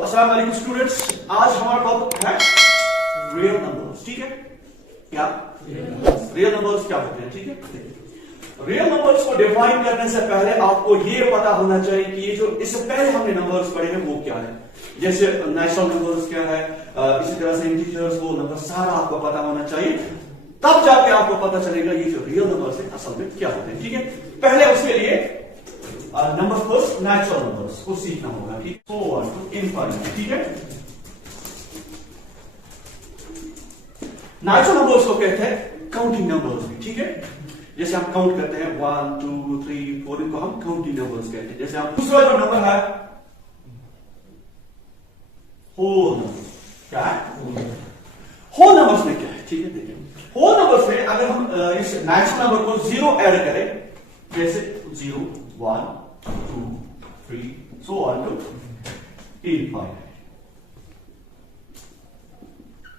अस्सलाम वालेकुम स्टूडेंट्स, आज हमारा टॉपिक है रियल नंबर्स। ठीक है, क्या रियल नंबर्स क्या होते हैं? ठीक है, रियल नंबर्स को डिफाइन करने से पहले आपको ये पता होना चाहिए कि ये जो इससे पहले हमने नंबर्स पढ़े हैं वो क्या है। जैसे नेचुरल नंबर्स क्या है, इसी तरह से इंटीजर्स, वो नंबर सारा आपको पता होना चाहिए, तब जाके आपको पता चलेगा ये जो रियल नंबर्स है असल में क्या होते हैं। ठीक है, पहले उसके लिए नंबर फर्स्ट नेचुरल नंबर्स को सीखना होगा। ठीक, सो ऑन टू इनफाइनाइट। ठीक है, नेचुरल नंबर्स को कहते हैं काउंटिंग नंबर्स भी। ठीक है, जैसे हम काउंट करते हैं 1 2 3 4, इनको हम काउंटिंग नंबर्स कहते हैं। जैसे हम दूसरा जो नंबर है होल नंबर, क्या है होल नंबर्स में क्या है? ठीक है, देखिए होल नंबर्स में अगर हम इस नेचुरल नंबर को 0 ऐड करें, जैसे 0 1 2 3 सो ऑन टू इनफाइनाइट।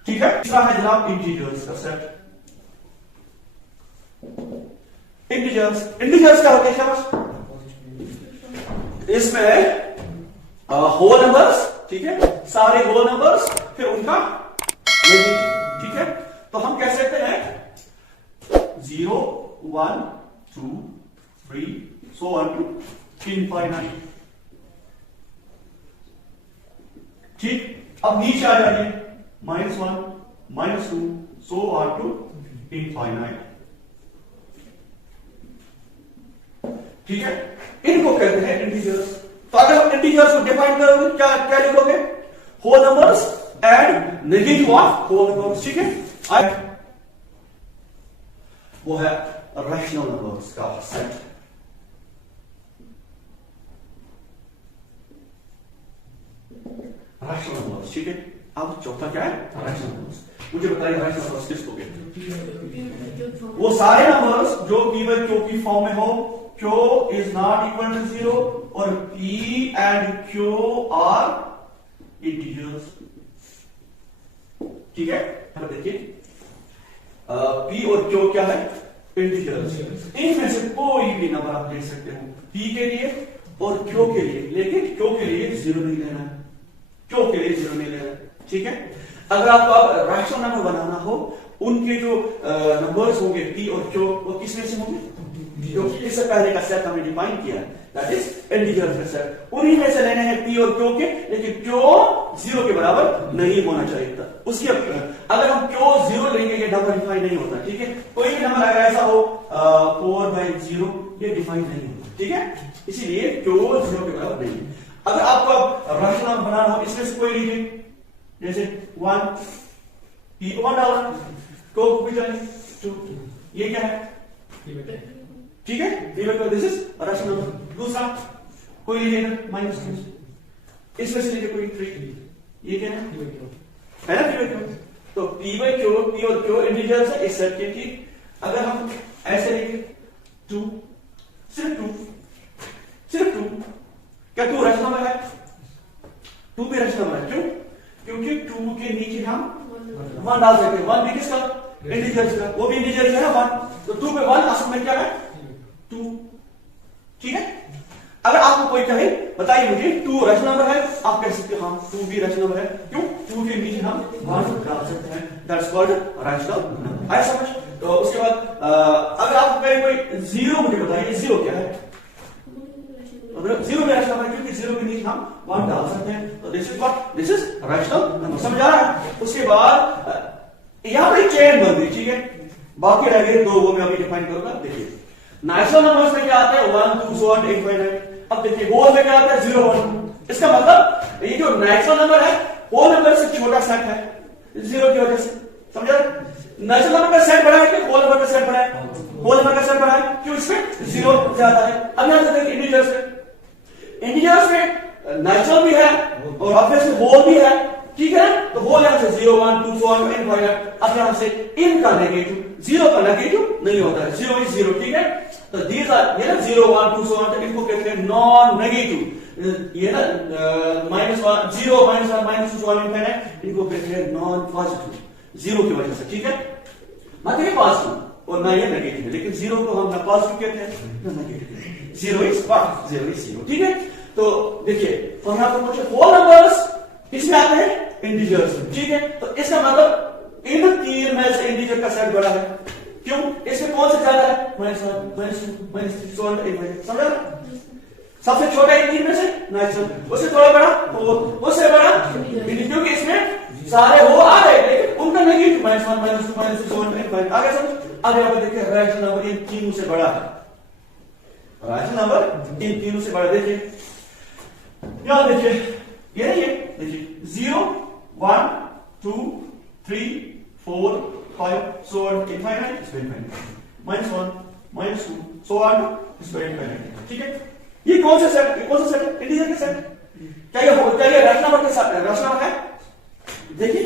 ठीक है, तीसरा है जनाब इंटीजर्स का सेट। इंटीजर्स क्या होते हैं शाबाश? इसमें होल नंबर्स, ठीक है, सारे होल नंबर्स, फिर उनका नेगेटिव। ठीक है, तो हम कह सकते हैं 0 1 2 3 सो ऑन टू इनफाइनाइट। ठीक, अब नीचे आ जाइए, -1 -2 सो ऑन टू इनफाइनाइट। ठीक है, इनको कहते हैं इंटीजर्स। तो अगर हम इंटीजर्स को डिफाइन करोगे क्या क्या लिखोगे? Whole numbers and negative of whole numbers. ठीक है, वो है रैशनल नंबर्स का सेट। Rational numbers. ठीक है, अब चौथा क्या है? Rational numbers. मुझे बताइए रैशनल नंबर्स किसको कहते हैं? वो सारे नंबर्स जो p बाई q की फॉर्म में हो, q is not equal to 0 और p and q are integers. ठीक है, देखिए p और q क्या है? इंटीजर्स। इनमें से कोई भी नंबर आप ले सकते हो p के लिए और q के लिए, लेकिन q के लिए 0 नहीं लेना है, q के लिए 0 नहीं लेना है। ठीक है, अगर आपको अब रैशनल नंबर बनाना हो, उनके जो नंबर्स होंगे p और q, वो किस में से होंगे? जो इससे पहले का सेट हमने डिफाइन किया, दैट इज इंटीजर्स का सेट। उन्हीं में से लेने हैं p और q के, लेकिन q 0 के बराबर नहीं होना चाहिए था। उसके अगर हम q 0 लेंगे, ये नंबर डिफाइन नहीं होता। ठीक है, कोई भी नंबर अगर ऐसा हो 4/0, ये डिफाइन नहीं होता। ठीक है, इसीलिए q 0 के बराबर नहीं है। अगर आपको अब रैशनल नंबर बनाना हो, इसमें से कोई लीजिए, जैसे 1 p को 1 डालना, q को भी जाए 2, ये क्या है? ठीक है, दिस इज रैशनल नंबर। दूसरा कोई लीजिएगा -2, इसमें से लीजिए कोई 3, ये क्या है? है ना p/q। तो p/q, p और q इंटीजर्स है इस सेट के। ठीक, अगर हम ऐसे लिखें 2, सिर्फ 2, क्या 2 रैशनल नंबर है? 2 भी रैशनल नंबर है। क्यों? क्योंकि 2 के नीचे हम 1 डाल सकते हैं। 1 भी किसका? इंटीजर्स का, वो भी इंटीजर है ना 1, तो 2 पे 1 असल में क्या है? 2। ठीक है, अगर आपको कोई कहे बताइए मुझे 2 रैशनल नंबर है, आप कह सकते हो हाँ 2 भी रैशनल नंबर है। क्यों? 2 के नीचे हम 1 डाल सकते हैं, दैट्स कॉल्ड रैशनल नंबर। आया समझ? तो उसके बाद अगर आपको कहे कोई 0, मुझे बताइए 0 क्या है? 0 में रैशनल नंबर, क्योंकि 0 के नीचे हम 1 डाल सकते हैं, तो this is what? This is rational number. समझ आ रहा है? उसके बाद यहां पर चेन बन गई। ठीक है, बाकी रह गए 2, वो मैं अभी डिफाइन करूंगा। देखिए नेचुरल नंबर्स में क्या आता है? 1 2 सो ऑन इनफाइनाइट। अब देखिए होल में क्या आता है? 0 1। इसका मतलब ये जो नेचुरल नंबर है, होल नंबर से छोटा सेट है 0 की वजह से। समझा? नेचुरल नंबर का सेट बड़ा है कि होल नंबर का सेट बड़ा है? होल नंबर का सेट बड़ा है, क्यों? इसमें 0 ज्यादा है। अब यहां से देखिए इंटीजर्स में नेचुरल भी है और ऑब्वियसली होल भी है। ठीक है, तो होल यहां से 0 1 2 सो ऑन इनफाइनाइट। अब यहां से इनका नेगेटिव, 0 का नेगेटिव नहीं होता है, 0 इज 0। ठीक है, तो दीज आर ये ना 0 1 2 सो ऑन, इनको कहते हैं नॉन नेगेटिव। ये ना -1 0 -1 -2 सो ऑन इनफाइनाइट, इनको कहते हैं नॉन पॉजिटिव, 0 की वजह से। ठीक है, ना तो ये पॉजिटिव और ना ये नेगेटिव है, लेकिन 0 को हम ना पॉजिटिव कहते हैं ना नेगेटिव। 0 is what? 0 इज 0। ठीक है, तो देखिए, तो यहां पर मुझे होल नंबर्स इसमें आते हैं इंटीजर्स, ठीक है। तो इसका मतलब इन तीन में से इंटीजर का सेट बड़ा है, क्यों? इसमें कौन सा ज्यादा है? -1 -2 -3 समझा? सबसे छोटा इन तीन में से नेचुरल, उससे थोड़ा बड़ा वो, उससे बड़ा इंटीजर, क्योंकि इसमें सारे वो आ रहे लेकिन उनका नेगेटिव -1 -2 -3 आगे समझ। अब यहां पर देखिए रैशनल नंबर इन तीनों से बड़ा है, रैशनल नंबर इन तीनों से बड़ा। देखिए यहां देखिए ये नहीं है, देखिए 0 1 2 3 4 5 so on infinite is infinite -1 -2 so on is infinite, ठीक है। ये कौन सा सेट, ये कौन सा सेट है? इंटीजर के सेट। क्या ये रैशनल नंबर के साथ रैशनल है? देखिए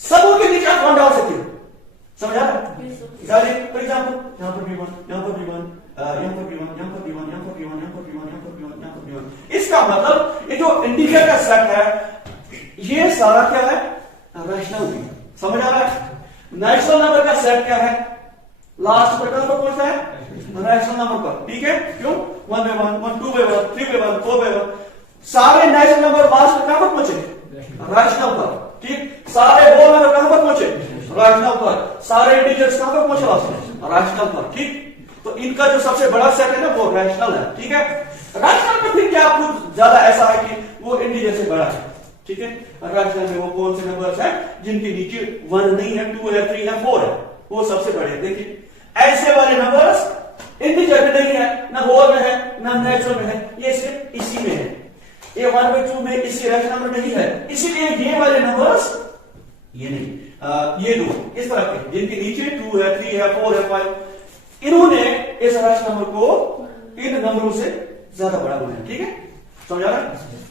सबों के बीच आप 1 डाल सकते हो, समझ आ रहा है? फॉर एग्जांपल यहां पर भी 1, यहां पर भी 1, यहां पर भी 1, यहां पर भी 1, यहां पर भी 1, यहां पर भी 1, यहां पर भी 1, यहां पर भी 1। इसका मतलब ये जो इंटीजर का सेट है ये सारा क्या है? रैशनल है, समझ आ रहा है? नेचुरल नंबर का सेट क्या है? लास्ट पर कहां पर पहुंचता है? रैशनल नंबर पर, ठीक है। क्यों? 1 by 1 2 by 1 3 by 1 4 by 1 सारे नेचुरल नंबर लास्ट पर कहां पर पहुंचे? रैशनल पर, ठीक। सारे होल नंबर कहां पर पहुंचे? रैशनल पर। सारे इंटीजर्स कहां पर पहुंचे? लास्ट में रैशनल पर, ठीक। तो इनका जो सबसे बड़ा सेट है ना वो रैशनल है, ठीक है। रैशनल में फिर क्या कुछ ज्यादा ऐसा है कि वो इंटीजर से बड़ा है, ठीक है। रैशनल में वो कौन से नंबर्स हैं जिनके नीचे 1 नहीं है, 2 है, 3 है, 4 है, वो सबसे बड़े हैं। देखिए ऐसे वाले नंबर्स इंटीजर में नहीं है, ना होल में है ना नेचुरल में है, ये सिर्फ इसी में है। ये 1 by 2 में इसी रैशनल में नहीं है, इसीलिए ये वाले नंबर्स ये नहीं, ये दो इस तरह के जिनके नीचे 2 है, 3 है, 4 है, 5, इन्होंने इस रैशनल नंबर को इन नंबरों से ज्यादा बड़ा बनाया, ठीक है। समझ आ रहा है?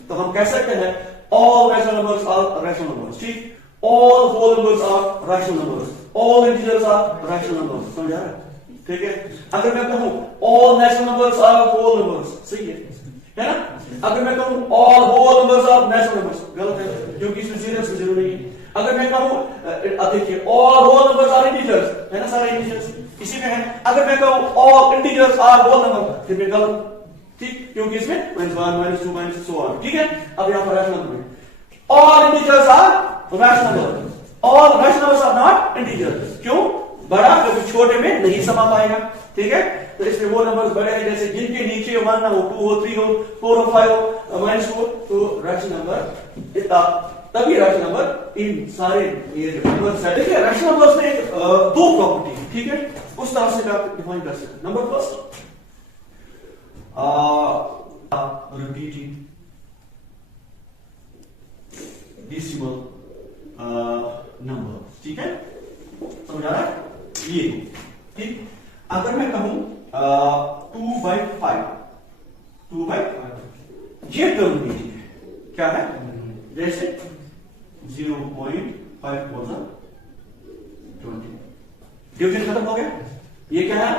तो हम कह सकते हैं all rational numbers are rational numbers, ठीक। all whole numbers are rational numbers, all integers are rational numbers, समझ आ रहा है? ठीक है। अगर मैं कहूं all natural numbers are whole numbers, सही है ना? अगर मैं कहूं all whole numbers are natural numbers, गलत है, क्योंकि इसमें जीरो नहीं है। अगर मैं कहूं देखिए all whole numbers are integers, है ना, सारे integers इसी में है। अगर मैं कहूं all integers are whole numbers, फिर भी गलत, ठीक, क्योंकि इसमें -1 -2 so on, ठीक है। अब यहां पर rational number all integers are rational numbers, all rational numbers are not integers, क्यों? बड़ा कभी छोटे में नहीं समा पाएगा, ठीक है। तो इसमें वो नंबर्स बड़े हैं जैसे जिनके नीचे 1 ना हो, 2 हो, 3 हो, 4 हो, 5 हो, -2, तो रैशनल नंबर इतना, तभी रैशनल नंबर इन सारे ये नंबर्स है। देखिए रैशनल नंबर्स में एक दो प्रॉपर्टी है, ठीक है, उस तरह से आप डिफाइन कर सकते हैं। Number first repeating decimal number, ठीक है, समझ आ रहा है? ये ठीक। अगर मैं कहूं 2 by 5, 2 by 5 ये टर्मिनेटिंग है, क्या है? जैसे 0.5 20 डिवीजन खत्म हो गया, ये क्या है?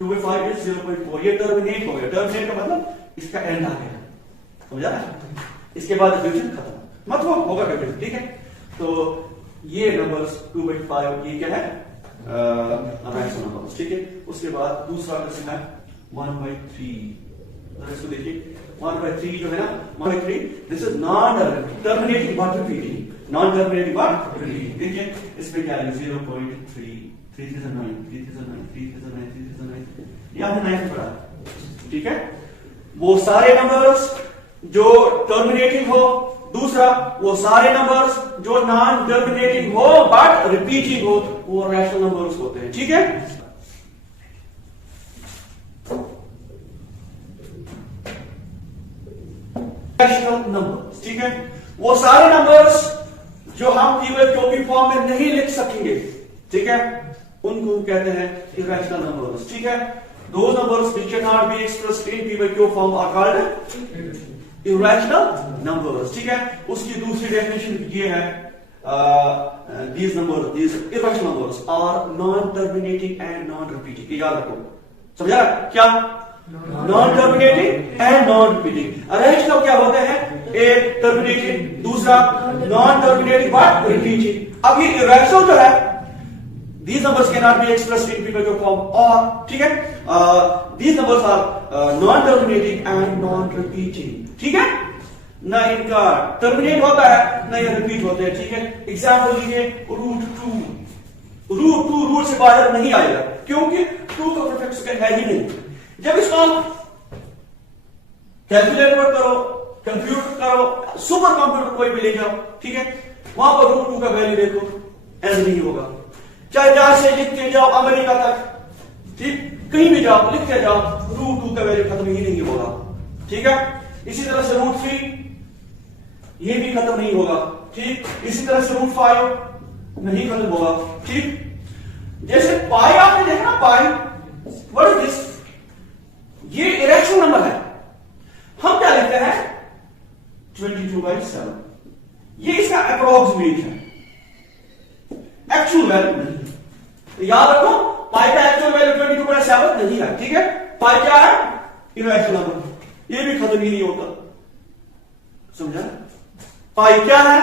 2 by 5 is 0.4, ये टर्मिनेट हो गया। टर्मिनेट का मतलब इसका एंड आ गया, समझा ना? इसके बाद डिवीजन खत्म, मतलब होगा डिवीजन, ठीक है। तो ये नंबर्स 2 by 5 ये क्या है? रैशनल नंबर्स, ठीक है। उसके बाद दूसरा क्वेश्चन है 1 by 3। इसको देखिए 1 by 3 जो है ना, 1 by 3 this is non terminating but repeating, non terminating but repeating, ठीक है। इसमें क्या है? 0.3 3 3 9 3 3 9 3 3 9 3 3 9 यहां पे 9 पड़ा, ठीक है। वो सारे नंबर्स जो टर्मिनेटिंग हो, दूसरा वो सारे नंबर्स जो नॉन टर्मिनेटिंग हो बट रिपीटिंग हो, वो रैशनल नंबर्स होते हैं, ठीक है। रैशनल नंबर्स, ठीक है, वो सारे नंबर्स जो हम केवल क्योंकि फॉर्म में नहीं लिख सकेंगे, ठीक है, उनको कहते हैं इरेशनल नंबर्स, ठीक है। Those numbers which cannot be expressed in P by Q form are called irrational numbers, ठीक है। उसकी दूसरी डेफिनेशन ये है, these irrational numbers are non-terminating and non-repeating, याद रखो, समझा? क्या? non-terminating and non-repeating। irrational क्या होते हैं? एक terminating, दूसरा non-terminating but repeating। अब ये irrational जो है, these numbers cannot be expressed in P by Q form, or ठीक है, these numbers are non-terminating and non-repeating, ठीक है। ना इनका टर्मिनेट होता है ना ये रिपीट होते हैं, ठीक है। एग्जाम्पल लीजिए रूट टू रूट से बाहर नहीं आएगा क्योंकि 2 का परफेक्ट सेकंड है ही नहीं। जब इसको आप कैलकुलेटर करो, कंप्यूटर करो, सुपर कंप्यूटर कोई भी ले जाओ, ठीक है, वहां पर रूट 2 का वैल्यू देखो एंड नहीं होगा। चाहे जहां से लिखते जाओ अमेरिका तक, ठीक, कहीं भी जाओ लिखते जाओ रूट 2 का वैल्यू खत्म ही नहीं होगा, ठीक है। इसी तरह से रूट 3 ये भी खत्म नहीं होगा, ठीक। इसी तरह से रूट 5 नहीं खत्म होगा, ठीक। जैसे पाई आपने देखा ना, पाई व्हाट इज दिस, ये इरेशनल नंबर है। हम क्या लिखते हैं 22/7, ये इसका अप्रोक्सीमेट है, एक्चुअल वैल्यू नहीं है। तो याद रखो पाई का एक्चुअल वैल्यू 22/7 नहीं है, ठीक है। पाई क्या है, इरेशनल नंबर, ये भी खत्म ही नहीं होता, समझा। पाई क्या है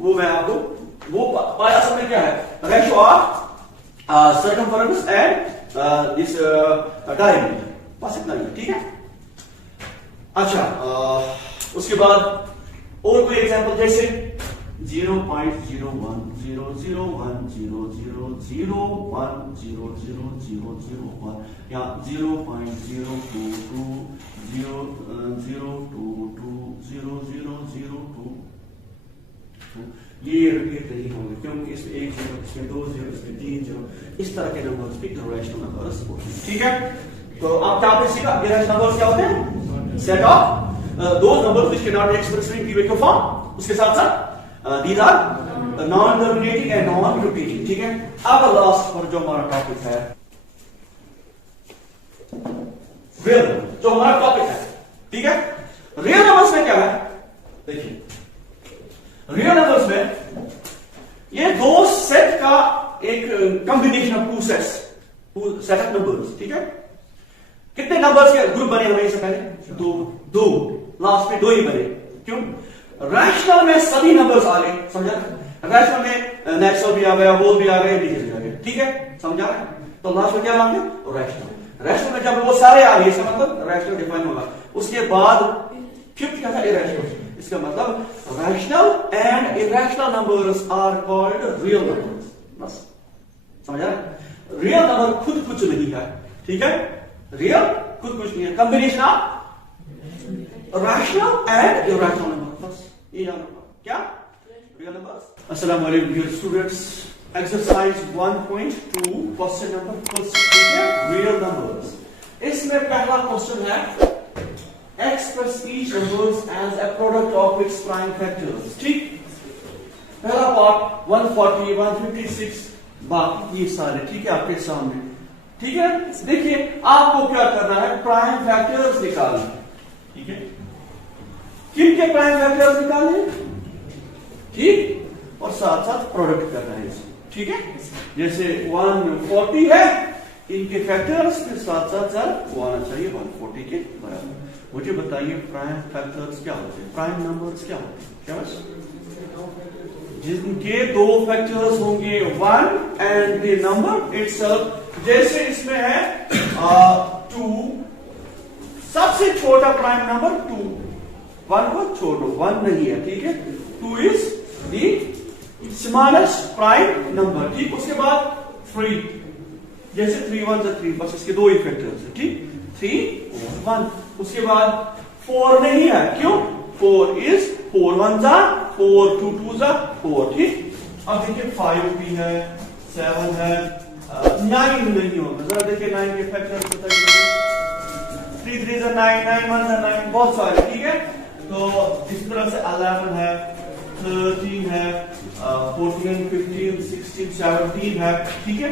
वो मैं आपको, वो पाई असल में क्या है, ratio of circumference and this diameter, बस इतना ही, ठीक है। अच्छा, उसके बाद और कोई एग्जांपल जैसे 0.010000100001 या 0.02200220002 ये रिपीट नहीं होंगे क्योंकि इसमें 1 0, इसमें 2 0, इसमें 3 0, इस तरह के नंबर्स भी इरेशनल नंबर्स होते हैं, ठीक है। तो आप क्या आपने सीखा इरेशनल नंबर्स क्या होते हैं, set of those numbers which cannot be expressed in cubic form, उसके साथ साथ these are non terminating and non repeating, ठीक है। अब लास्ट पर जो हमारा टॉपिक है रियल नंबर, जो हमारा टॉपिक है, ठीक है। रियल नंबर्स में क्या है, देखिए रियल नंबर्स में ये दो सेट का एक combination of two set of numbers, ठीक है। कितने नंबर्स के ग्रुप बने हमें इससे पहले, दो लास्ट में 2 ही बने, क्यों, रैशनल में सभी नंबर्स आ गए, समझा। रैशनल में नेचुरल भी आ गया, होल भी आ गए, इंटीजर भी आ गए, ठीक है, समझा। तो लास्ट में क्या आ गया, रैशनल में जब वो सारे आ गए इसका मतलब रैशनल डिफाइन होगा। उसके बाद फिफ्थ क्या था, इरेशनल, इसका मतलब rational and irrational numbers are called real numbers, बस समझा। रियल नंबर खुद कुछ नहीं है, ठीक है, रियल खुद कुछ नहीं है, combination of rational and irrational number, बस ये जानना क्या रियल नंबर्स। अस्सलाम वालेकुम dear students, exercise 1.2 question number first, ठीक है, रियल नंबर्स। इसमें पहला क्वेश्चन है express each numbers as a product of its prime factors, ठीक। पहला पार्ट 140 156 बाकी ये सारे, ठीक है, आपके सामने, ठीक है। देखिए आपको क्या करना है, प्राइम फैक्टर्स निकालना, ठीक है। किन के प्राइम फैक्टर्स निकालने, ठीक, और साथ साथ प्रोडक्ट करना है इसमें, ठीक है। जैसे 140 है, इनके फैक्टर्स के साथ साथ वो आना चाहिए 140 के बराबर। मुझे बताइए प्राइम फैक्टर्स क्या होते हैं, प्राइम नंबर्स क्या होते हैं, क्या बस जिनके 2 फैक्टर्स होंगे 1 एंड द नंबर इटसेल्फ। जैसे इसमें है 2, सबसे छोटा प्राइम नंबर 2, 1 को छोड़ो, 1 नहीं है, ठीक है, 2 is the smallest prime number, ठीक। उसके बाद 3, जैसे 3 1 3, बस इसके 2 ही फैक्टर्स है, ठीक, 3 1। उसके बाद 4 नहीं है, क्यों, 4 इज 4 1 4 2 2 4, ठीक। अब देखिए 5 भी है, 7 है, 9 नहीं होगा, जरा देखिए 9 के फैक्टर्स बताइए, 3 3 9 9 1 9, बहुत सारे, ठीक है। तो इस तरह से 11 है, 13 है, 14 15 16 17 है, ठीक है,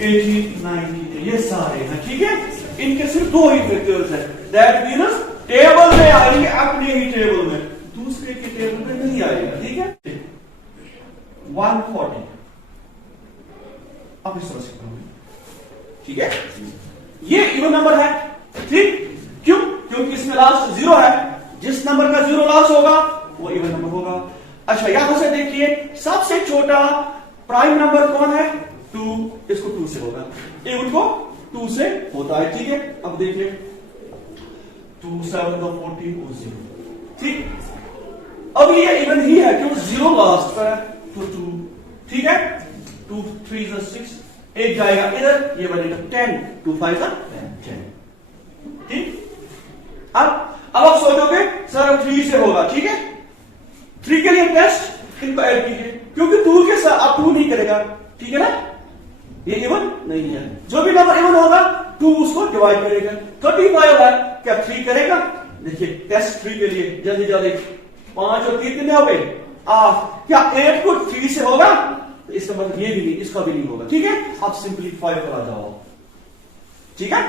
18 19 है, ये सारे हैं, ठीक है। इनके सिर्फ 2 ही फैक्टर्स है, दैट मीन्स टेबल में आएंगे अपने ही टेबल में, दूसरे के टेबल में नहीं आएगा, ठीक है। 140 अब इस तरह से करोगे, ठीक है, ये इवन नंबर है, ठीक, क्यों, क्योंकि इसमें लास्ट 0 है, जिस नंबर का 0 लास्ट होगा वो इवन नंबर होगा। अच्छा यहां से देखिए सबसे छोटा प्राइम नंबर कौन है, 2, इसको 2 से होगा, इवन को 2 से होता है, ठीक है। अब देखिए 2 7 14 0, ठीक। अब ये इवन ही है क्यों, 0 लास्ट पर है तो 2, ठीक है, 2 3 6, एक जाएगा इधर, ये बनेगा 10, 2 5 10, ठीक। अब आप सोचोगे सर 3 से होगा, ठीक है, 3 के लिए टेस्ट इनको ऐड कीजिए, क्योंकि 2 के साथ आप 2 नहीं करेगा, ठीक है ना, ये इवन नहीं है, जो भी नंबर इवन होगा 2 उसको डिवाइड करेगा। 35 है, क्या 3 करेगा, देखिए टेस्ट 3 के लिए जल्दी जल्दी, 5 और 3 कितने हो गए 8, क्या 8 को 3 से होगा, तो इसका मतलब ये भी नहीं, इसका भी नहीं होगा, ठीक है, आप सिंपलीफाई करा जाओ, ठीक है,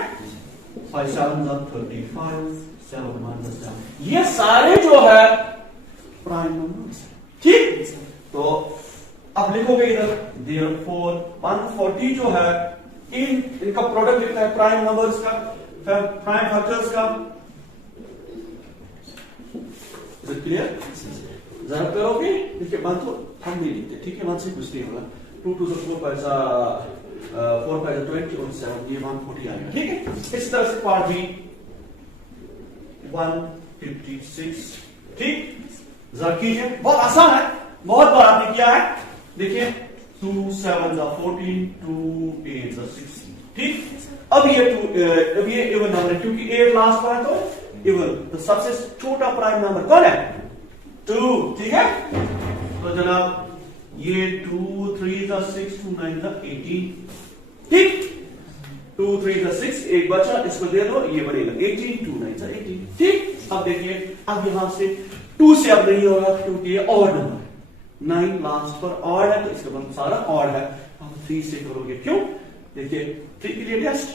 5 7 35, 7 1 ये सारे जो है प्राइम नंबर्स, ठीक। तो अब लिखोगे इधर therefore 140 जो है इनका प्रोडक्ट लिखना है प्राइम नंबर्स का, प्राइम फैक्टर्स का, क्लियर, जरा करोगे, देखिए 1 तो हम नहीं लिखते, ठीक है, 1 से कुछ नहीं होगा, 2 2 4 पैसा 4 पैसा 20 और 7 ये 140 आएगा, ठीक है। इस तरह से पार्ट बी 156, ठीक, जरा कीजिए, बहुत आसान है, बहुत बार आपने किया है, देखिए 2 7 14, 2 8 16, ठीक। अब ये इवन नंबर है, क्योंकि 8 लास्ट पर है तो इवन, तो सबसे छोटा प्राइम नंबर कौन है 2, ठीक है। तो जनाब ये 2 3 6, 2 9 18, ठीक, 2 3 6, एक बचा, इसको दे दो, ये बनेगा 18, 2 9 18, ठीक। अब देखिए, अब यहां से 2 से अब नहीं होगा, क्योंकि ये ऑड नंबर है, 9 लास्ट पर ऑड है, तो इसका मतलब सारा ऑड है, अब 3 से करोगे, क्यों, देखिए 3 के लिए टेस्ट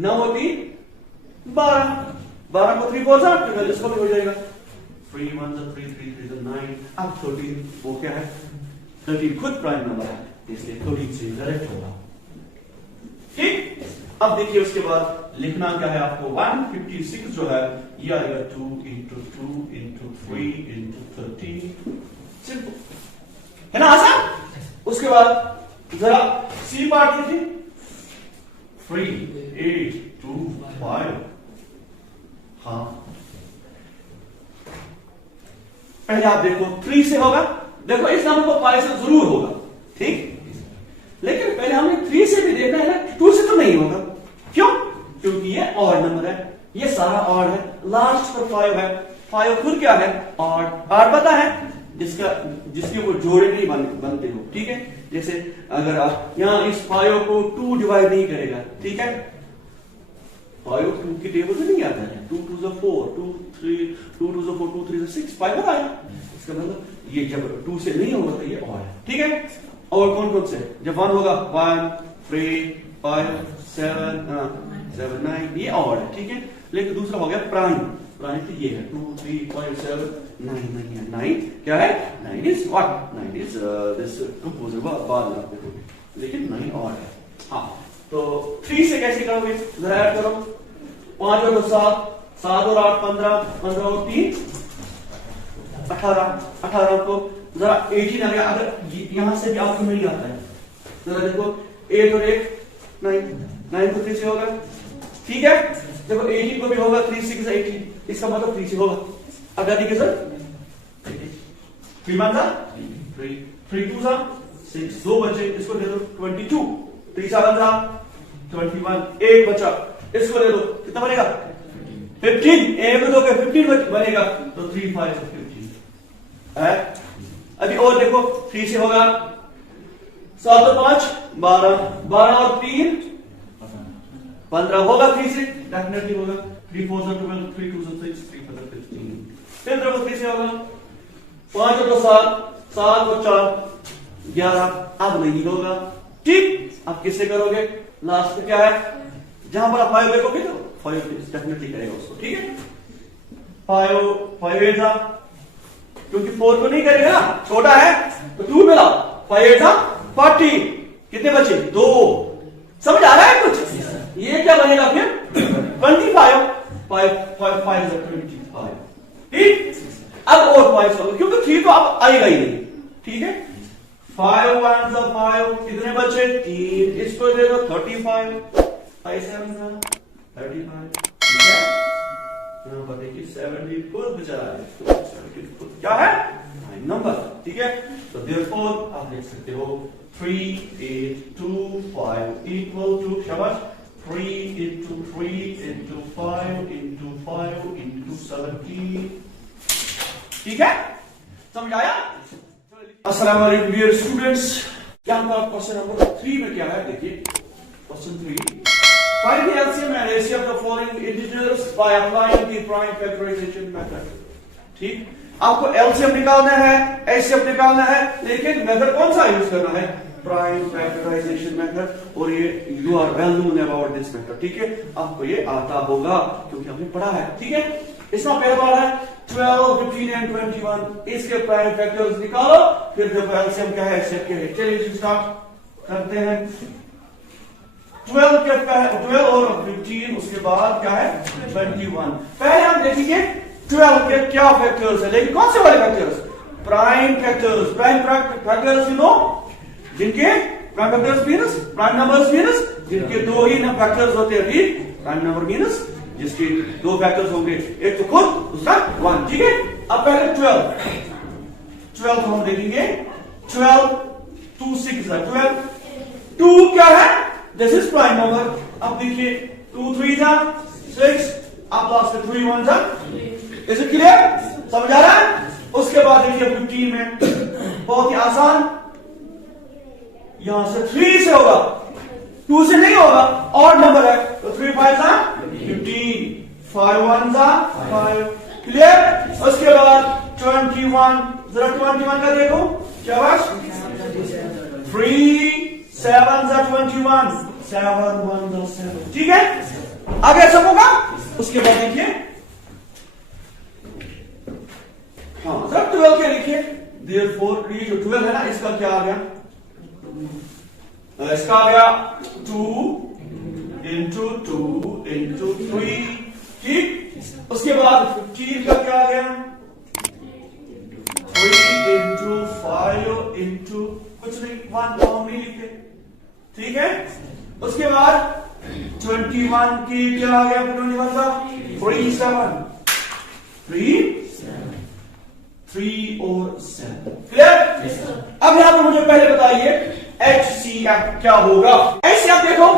9 और 3 12, 12 को 3 4 8, इसको भी हो जाएगा 3 1 3 3 3 9, अब 13 वो क्या है 13 खुद प्राइम नंबर है, इसलिए 13 से डायरेक्ट होगा, ठीक। अब देखिए उसके बाद लिखना क्या है आपको, 156 जो है ये आएगा 2 into 2 into 3 into 13, सिंपल है ना, आसान। उसके बाद जरा सी पार्ट लिखिए, 3 8 2 5, हाँ पहले आप देखो 3 से होगा, देखो इस नंबर को 5 से जरूर होगा, ठीक, लेकिन पहले हमें 3 से भी देखना है ना, 2 से तो नहीं होगा, क्यों, क्योंकि ये ऑड नंबर है, ये सारा ऑड है, लास्ट पर 5 है, 5 खुद क्या है ऑड, ऑड पता है जिसके वो जोड़े नहीं बनते हो, ठीक है, जैसे अगर आप यहां इस 5 को 2 डिवाइड नहीं करेगा, ठीक है, 5 2 की टेबल में नहीं आता है, 2 2 4, 2 3 2 2 4 2 3 6 5 आया, इसका मतलब ये जब 2 से नहीं होगा तो ये ऑड है, ठीक है। और कौन कौन से, जब 1 होगा 1 3 5 7 7 9, ये ऑड है, ठीक है, लेकिन दूसरा हो गया प्राइम, प्राइम तो ये है 2 3 5 7 9 नहीं है, 9 क्या है, 9 is what, 9 is this composer बाद, लेकिन 9 ऑड है, हाँ। तो 3 से कैसे करोगे, जरा ऐड करो, 5 और 7, 7 और 8 15, 15 और 3 18, 18 को जरा 18 आ गया, अगर यहां से भी आपको मिल जाता है, जरा देखो 8 और 1 9, 9 को 3 से होगा, ठीक है, देखो 18 को भी होगा, 3 6 18, इसका मतलब 3 से होगा, अगर देखिए सर 3 1 3 3 2 6, 2 बचे, इसको दे दो 22, 3 7 21, एक बचा, इसको दे दो, कितना बनेगा 15, एक में दोगे 15 बनेगा, तो 3 5 15 है। अभी और देखो 3 से होगा, 7 और 5 12, 12 और 3 15 होगा, 3 से डेफिनेटली होगा, 3 4 12, 3 2 6, 3 5 15, फिर देखो 3 से होगा, 5 और 7, 7 और 4 11, अब नहीं होगा, ठीक। अब किससे करोगे, लास्ट में क्या है, जहां पर आप 5 देखोगे तो 5 डेफिनेटली करेगा उसको, ठीक है, 5 8 था, क्योंकि 4 तो नहीं करेगा ना, छोटा है, तो 2 मिला, 5 8 था 40, कितने बचे 2, समझ आ रहा है कुछ, ये क्या बनेगा फिर 25, 5 25, ठीक। अब और 5 होगा, क्योंकि 3 तो अब आएगा ही नहीं, ठीक है, 5 1 5, कितने बचे 3, इसको दे दो 35, 5 7 35, ठीक है, यहां पर देखिए 74 बचा है, 74 क्या है नंबर, ठीक है। तो देयरफॉर आप लिख सकते हो 3, 8, 2, 5 इक्वल टू, शाबाश, 3 into 3 into 5 into 5 into 17, ठीक है, समझ आया? अस्सलाम वालेकुम डियर स्टूडेंट्स, यहाँ पर क्वेश्चन नंबर 3 में क्या है, देखिए question 3, find the LCM and ratio of the following integers by applying the prime factorization method। ठीक, आपको LCM निकालना है, HCF निकालना है, लेकिन मेथड कौन सा यूज करना है? Prime factorization method. और ये you are well known about this method, ठीक है, आपको ये आता होगा क्योंकि हमने पढ़ा है, ठीक है। इसमें पहला बार है 12, 15 एंड 21, इसके प्राइम फैक्टर्स निकालो, फिर देखो एलसीएम क्या है, HCF क्या है। चलिए स्टार्ट करते हैं। 12 के 12 और 15, उसके बाद क्या है 21। पहले हम देखेंगे 12 के क्या फैक्टर्स है, लेकिन कौन से वाले factors? Prime factors. Prime factors you know, जिनके prime factors means prime numbers means जिनके दो ही फैक्टर्स होते हैं, ठीक। प्राइम नंबर मींस जिसके दो फैक्टर्स होंगे, एक तो खुद, दूसरा 1, ठीक है। अब पहले 12 को हम देखेंगे। 12 2 6 है 12, 2 क्या है? This is prime number. अब देखिए 2 3 6, अब लास्ट में 3 1 इज इट क्लियर? समझ आ रहा है? उसके बाद देखिए 15 में बहुत ही आसान, यहां से 3 से होगा, 2 से नहीं होगा, और नंबर है तो 3 5 15, 5 1 5, क्लियर। उसके बाद 21, जरा 21 का देखो, क्या बात? 3 7 21, 7 1 7, ठीक है। आगे सब होगा। उसके बाद देखिए, हाँ जरा 12 के लिखिए। देयरफॉर ये जो 12 है ना, इसका क्या आ गया? इसका आ गया 2 into 2 into 3, ठीक। उसके बाद 15 का क्या आ गया? 3 into 5 into कुछ नहीं, 1 हम नहीं लिखते, ठीक है। उसके बाद 21 की क्या आ गया? 21 का 3 7, 3 और 7, क्लियर। अब यहां पर मुझे पहले बताइए HCF क्या होगा? HCF देखो,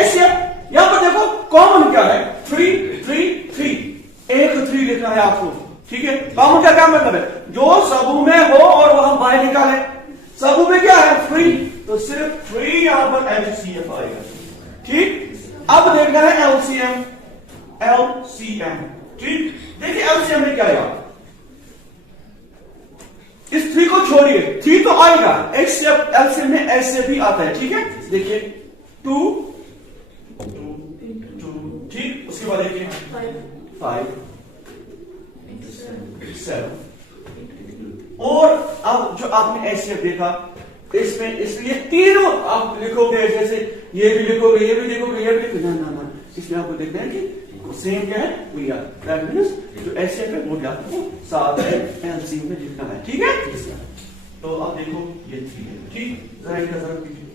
HCF यहां पर देखो कॉमन क्या है? 3 3 3, एक 3 लिखना है आपको, ठीक है। कॉमन का क्या मतलब है? जो सबू में हो और वो हम बाहर निकाले। सबू में क्या है? 3, तो सिर्फ 3 यहां पर HCF आएगा, ठीक। अब देखना है LCM, ठीक। देखिए LCM में क्या आएगा, इस 3 को छोड़िए, 3 तो आएगा, LCM में ऐसे भी आता है, ठीक है। देखिए 2 2 2, ठीक। उसके बाद देखिए 5 7, और अब जो आपने HCF देखा, इसमें इसलिए तीनों आप लिखोगे, जैसे ये भी लिखोगे, ये भी लिखोगे, ये भी लिखोगे, ना, इसमें आपको देखना है कि सेम क्या है, दैट मींस जो HCF है वो आपको साथ में LCM में लिखना है, ठीक है। तो आप देखो ये 3 है, ठीक। जरा इनका जरा कीजिए।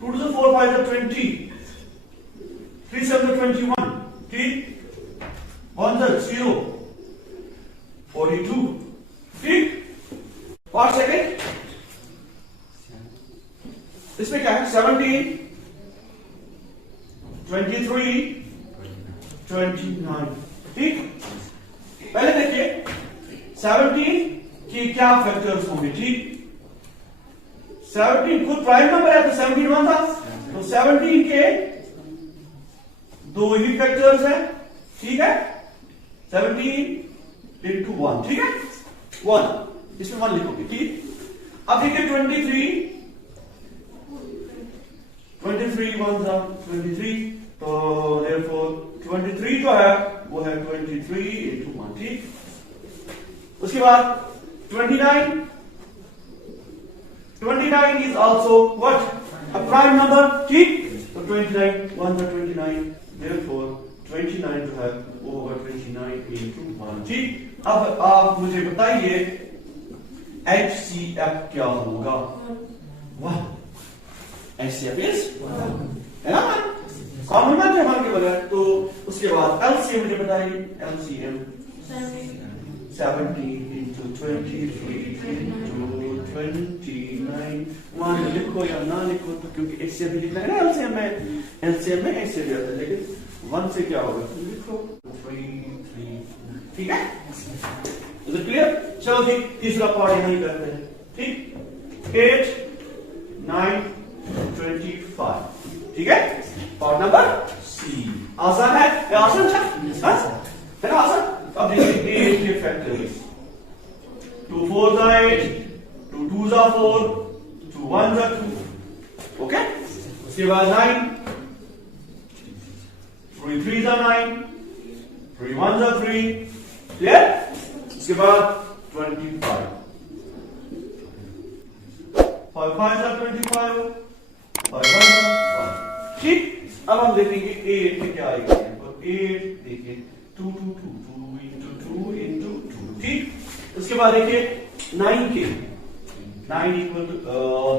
2 to the 4 5 to 20, 3 7 to 21, ठीक। 1 to 0 42, ठीक। और सेकंड इसमें क्या है? 17 23 29, ठीक। पहले देखिए 17 की क्या फैक्टर्स होंगे, ठीक। 17 खुद प्राइम नंबर है तो 17 1 था, तो 17 के दो ही फैक्टर्स हैं, ठीक है। 17 into 1, ठीक है, 1, इसमें 1 लिखोगे, ठीक। अब देखिए 23 1 था 23, तो therefore 23 जो है वो है 23 into 1, ठीक। उसके बाद 29 is also what? A prime number, ठीक। तो 29 1 था 29, therefore 29 जो है वो होगा 29 into 1, ठीक। अब आप मुझे बताइए HCF क्या होगा? 1, HCF is 1, है ना, कॉमन बात है हमारे बगैर। तो उसके बाद LCM मुझे बताइए, LCM 70 into 23 29। वहां लिखो या ना लिखो तो क्योंकि इससे भी लिखना है ना एलसीएम में इससे भी आता है, लेकिन 1 से क्या होगा लिखो 3। ठीक है, इज इट क्लियर? चलो ठीक, तीसरा पार्ट यहां करते हैं। ठीक, 8, 9, 25। ठीक है, पार्ट नंबर सी। आसान है या आसान था? है ना आसान? अब देखिए 8 के factors, 2 4s are 8, 2 2s are 4, 2 1s are 2। Okay, उसके बाद 9, 3 3s are 9, 3 1s are 3। Clear? उसके बाद 25, 5 5s are 25, 5 1s are 5। ठीक, अब हम देखेंगे 8 में क्या आएगा। 8 देखिए 2 2 2 2 into 2 into 2। ठीक, उसके बाद देखिए 9 के 9 इक्वल टू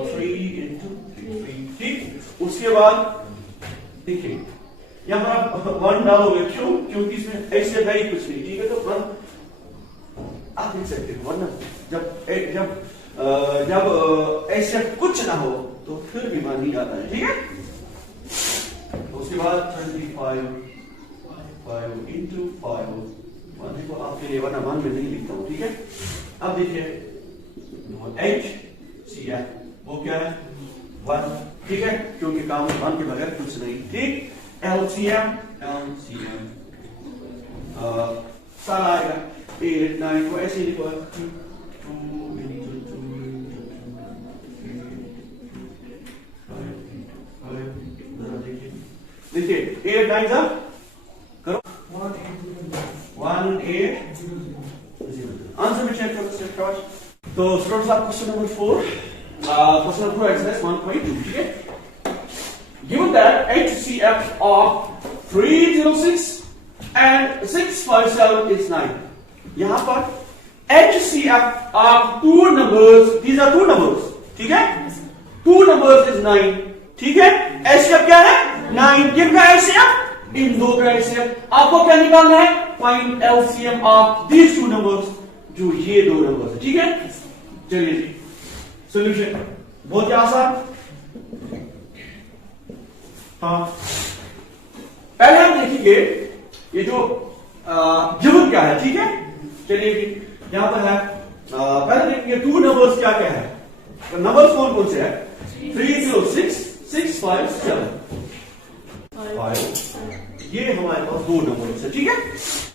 3 into 3। ठीक, उसके बाद देखिए यहां पर आप 1 डालोगे, क्यों? क्योंकि इसमें ऐसे है ही कुछ नहीं। ठीक है, तो 1 आप लिख सकते हो, वरना जब ऐसे कुछ ना हो तो फिर भी मान नहीं आता है। ठीक है, उसके बाद 25 5 into 5 1 देखो आपके लिए, वरना 1 में नहीं लिखता हूं। ठीक है, अब देखिए H C F वो क्या है 1। ठीक है, क्योंकि काम 1 के बगैर कुछ नहीं। ठीक, LCM सारा आएगा 8 9 को ऐसे लिखो 2 into 2 into 2 देखिए 8 9 जा करो 1 8 आंसर में चेक करो स्टेप क्रॉस। तो स्टूडेंट्स आप question number 4 question number 4 exercise 1.2। ठीक है, given that HCF of 306 and 657 is 9। यहां पर HCF of 2 numbers, these are 2 numbers। ठीक है, 2 numbers is 9। ठीक है, HCF क्या है 9। किनका HCF? इन दो का HCF। आपको क्या निकालना है? Find LCM of these 2 numbers, जो ये 2 numbers है। ठीक है, चलिए जी सॉल्यूशन बहुत ही आसान। हाँ, पहले हम देखेंगे ये जो गिवन क्या है। ठीक है, चलिए यहां पर है, पहले देखेंगे 2 नंबर्स क्या क्या है। तो नंबर्स कौन कौन से है? 306 657 5। ये हमारे पास 2 नंबर्स है। ठीक है,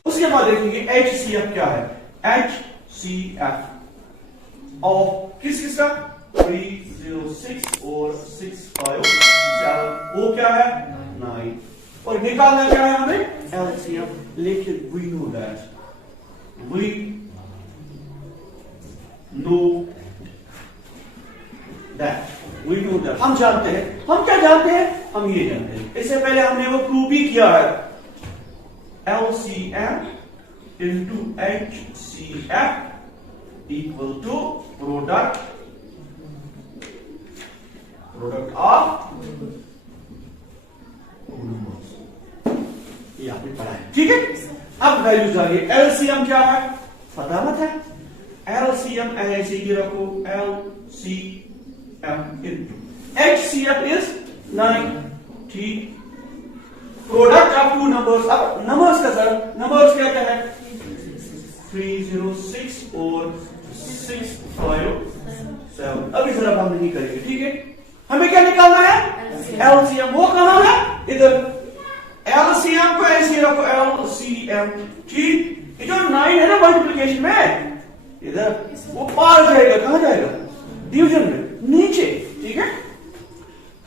उसके बाद देखेंगे HCF क्या है। HCF ऑफ किस का 306 और 657 वो क्या है 9। और निकालना क्या है हमें LCM। लेकिन we know that हम जानते हैं, हम क्या जानते हैं? हम ये जानते हैं, इससे पहले हमने वो प्रूव भी किया है। LCM into HCF equal to product of 2 numbers। ये आपने पढ़ा है। ठीक है, अब वैल्यूज आ गई। LCM क्या है पता मत है? LCM ऐसे ही रखो, LCM into HCF is 9। ठीक, प्रोडक्ट ऑफ 2 नंबर्स। अब नंबर्स का सर नंबर्स क्या क्या है 306 और 657। अभी जरा हम नहीं करेंगे। ठीक है, हमें क्या निकालना है LCM। वो कहां है? इधर। LCM को ऐसे रखो LCM। ठीक, ये जो 9 है ना मल्टीप्लिकेशन में, इधर वो पार जाएगा, कहां जाएगा डिवीजन में नीचे। ठीक है,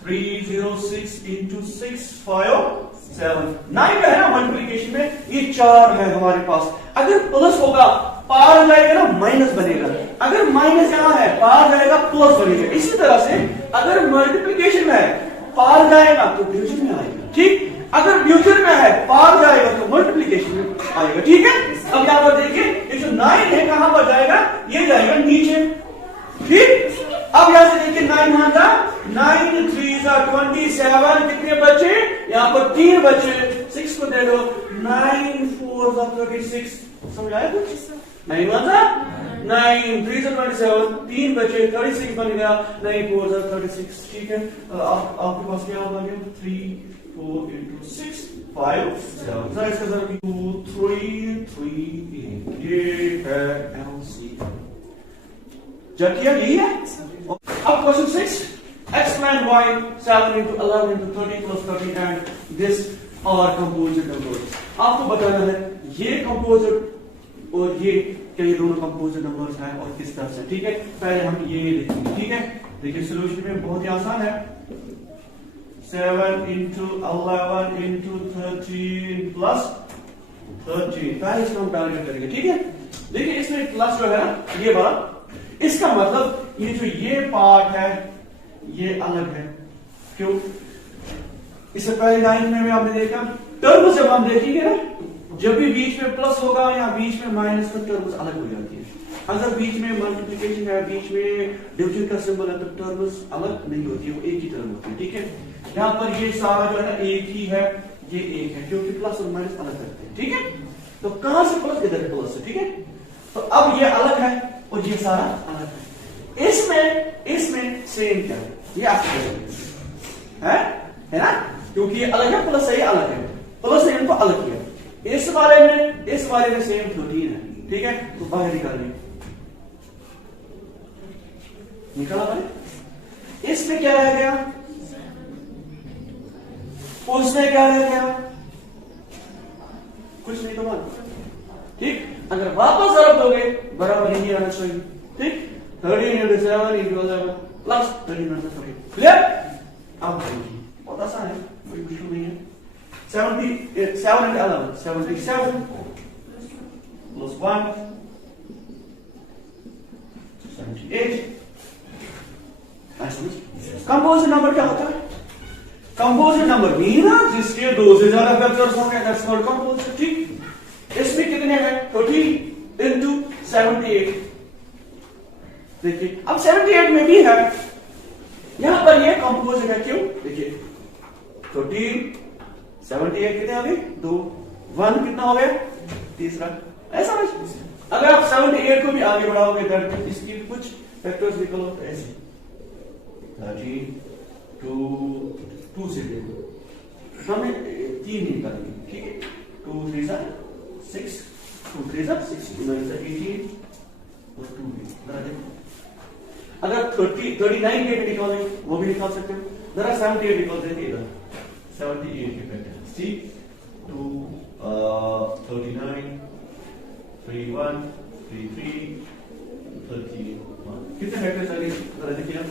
306 into 657 9 है ना मल्टीप्लिकेशन में, ये 4 है हमारे पास। अगर प्लस होगा पार जाएगा ना माइनस बनेगा, अगर माइनस यहां है पार जाएगा प्लस बनेगा। इसी तरह से अगर मल्टीप्लिकेशन में है पार जाएगा तो डिवीजन में आएगा। ठीक, अगर डिवीजन में है पार जाएगा तो मल्टीप्लिकेशन में आएगा। ठीक है, अब यहां पर देखिए ये जो 9 है कहां पर जाएगा? ये जाएगा नीचे। ठीक, अब यहां से देखिए 9 यहां था, 9 3s are 27। कितने बचे? यहां पर 3 बचे। 6 को दे दो, 9 4s are 36। समझ आया कुछ? 9 1s are 9 3 27, 3 बचे 36 बन गया, 9 4 36, ठीक है। आपके पास क्या होगा 3 4 into 6 5 7, जरा इसका जरा 2 3 3 8, ये है LCM। जब किया यही है। अब question 6, x and y 7 into 11 into 30 plus 30 and this are composite numbers। आपको बताना है ये composite और ये क्या ये दोनों composite numbers हैं और किस तरह से, ठीक है। पहले हम ये देखेंगे, ठीक है। देखिए सोल्यूशन में बहुत ही आसान है, 7 into 11 into 13 plus 13, पहले इसको हम कैलकुलेट करेंगे, ठीक है। देखिए इसमें प्लस जो है ना ये वाला, इसका मतलब ये जो ये पार्ट है ये अलग है, क्यों? इससे पहले 9th में आपने देखा टर्म्स जब हम देखेंगे ना, जब भी बीच में प्लस होगा या बीच में माइनस तो टर्म्स अलग हो जाती है। अगर बीच में मल्टीप्लिकेशन है, बीच में डिवीजन का सिंबल है, तो टर्म्स अलग नहीं होती है, वो एक ही टर्म होती है, ठीक है। यहाँ पर ये सारा जो है ना एक ही है, ये एक है, क्योंकि प्लस और माइनस अलग करते हैं, ठीक है। तो कहां से प्लस, इधर प्लस है, ठीक है। तो अब ये अलग है और ये सारा अलग है। इसमें सेम क्या है, ये आपको है ना, क्योंकि ये अलग है, प्लस है, ये अलग है, प्लस ने इनको अलग किया। इस बारे में सेम 13 है, ठीक है। तो बाहर निकालिए, निकाला मैंने। इसमें क्या रह गया, उसमें क्या रह गया, कुछ नहीं तो मान, ठीक। अगर वापस जरूरत दोगे बराबर नहीं आना चाहिए, ठीक। 13 into 7 into 11 plus 13 into 13, clear. अब बहुत आसान है, कोई मुश्किल नहीं है। 7 and 11 77 plus 1 78। कंपोजिट नंबर क्या होता है, कंपोजिट नंबर मीन जिसके दो से ज्यादा फैक्टर्स होंगे, दैट्स कॉल्ड कंपोजिट, ठीक। इसमें कितने हैं 30 into 78। देखिए अब 78 में भी है, यहां पर ये कंपोजिट है, क्यों? देखिए 13 78 कितने हो गए, 2 1 कितना हो गया, तीसरा, ऐसा नहीं। अगर आप 78 को भी आगे बढ़ाओगे दैट इसकी कुछ फैक्टर्स निकलो, तो ऐसे 13 2 से देखो, हमें 3 निकालेंगे, ठीक है। 2 3 6 2 3 6 2 9 18 और 2 देखो। अगर 39 के भी निकालें वो भी निकाल सकते हो, जरा 78 निकाल देते इधर, 78 के फैक्टर, सी 2 39 31 33 31, कितने फैक्टर्स आ गए जरा देखिए आप,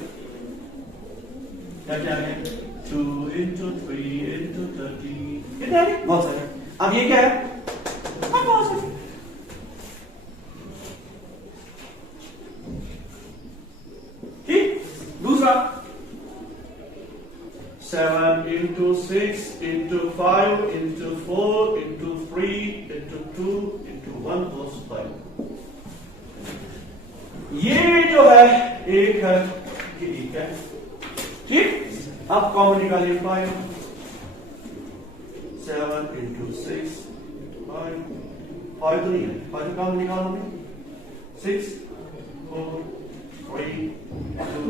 क्या है 2 into 3 into 30, कितने आ गए, बहुत सारे। अब ये क्या है, बहुत सारे। दूसरा 7 into 6 into 5 into 4 into 3 into 2 into 1 plus 5, ये जो है एक है, ये एक है, ठीक। अब कॉमन निकालिए 5 7 into 6 5 तो नहीं है, 5 कॉमन निकालोगे 6 4 3 2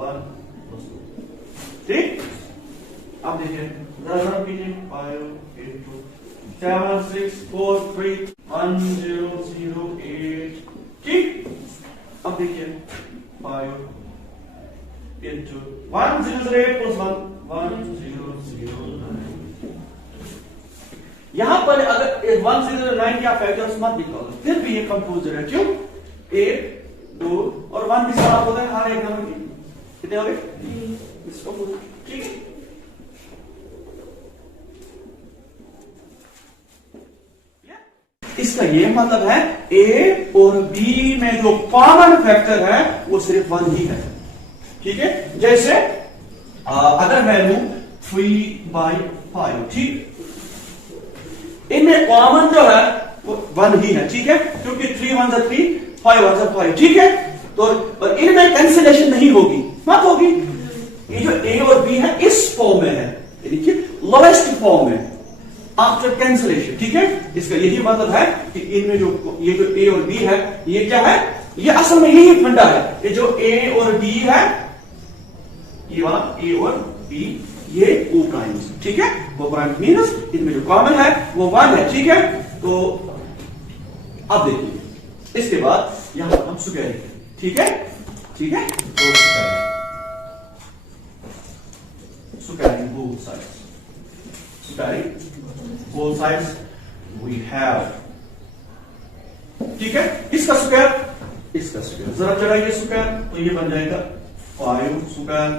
1 plus 2, ठीक। अब देखिए जरा कीजिए 5 into 7 6 4 3 1 0 0 8, ठीक। अब देखिए 5 into 1 0 0 8 plus 1 0 0 9। यहां पर अगर 1 0 9 का फैक्टर्स मत निकालो, फिर भी ये कंपोजिट है, क्यों? 1 2 और 1 भी सारा होता है हर एक नंबर की, कितने हो गए, इसको ठीक है। इसका ये मतलब है ए और बी में जो कॉमन फैक्टर है वो सिर्फ 1 ही है, ठीक है। जैसे अगर मैं लूं 3/5, ठीक, इनमें कॉमन जो है वो 1 ही है, ठीक है, क्योंकि 3 1 3 5 1 5, ठीक है। तो और इनमें कैंसिलेशन नहीं होगी, मत होगी। ये जो ए और बी है इस फॉर्म में है, देखिए लोएस्ट फॉर्म में आफ्टर कैंसिलेशन, ठीक है। इसका यही मतलब है कि इनमें जो ये जो ए और बी है ये क्या है, ये असल में यही फंडा है, ये जो ए और बी है, ये वाला ए और बी, ये ओ प्राइम, ठीक है। वो प्राइम मीन्स इनमें जो कॉमन है वो 1 है, ठीक है। तो अब देखिए इसके बाद यहां पर हम स्क्वायर, ठीक है, ठीक है। तो squaring both sides, squaring both sides we have, ठीक है। इसका स्क्वायर, इसका स्क्वायर जरा चढ़ाइए स्क्वायर, तो ये बन जाएगा 5 स्क्वायर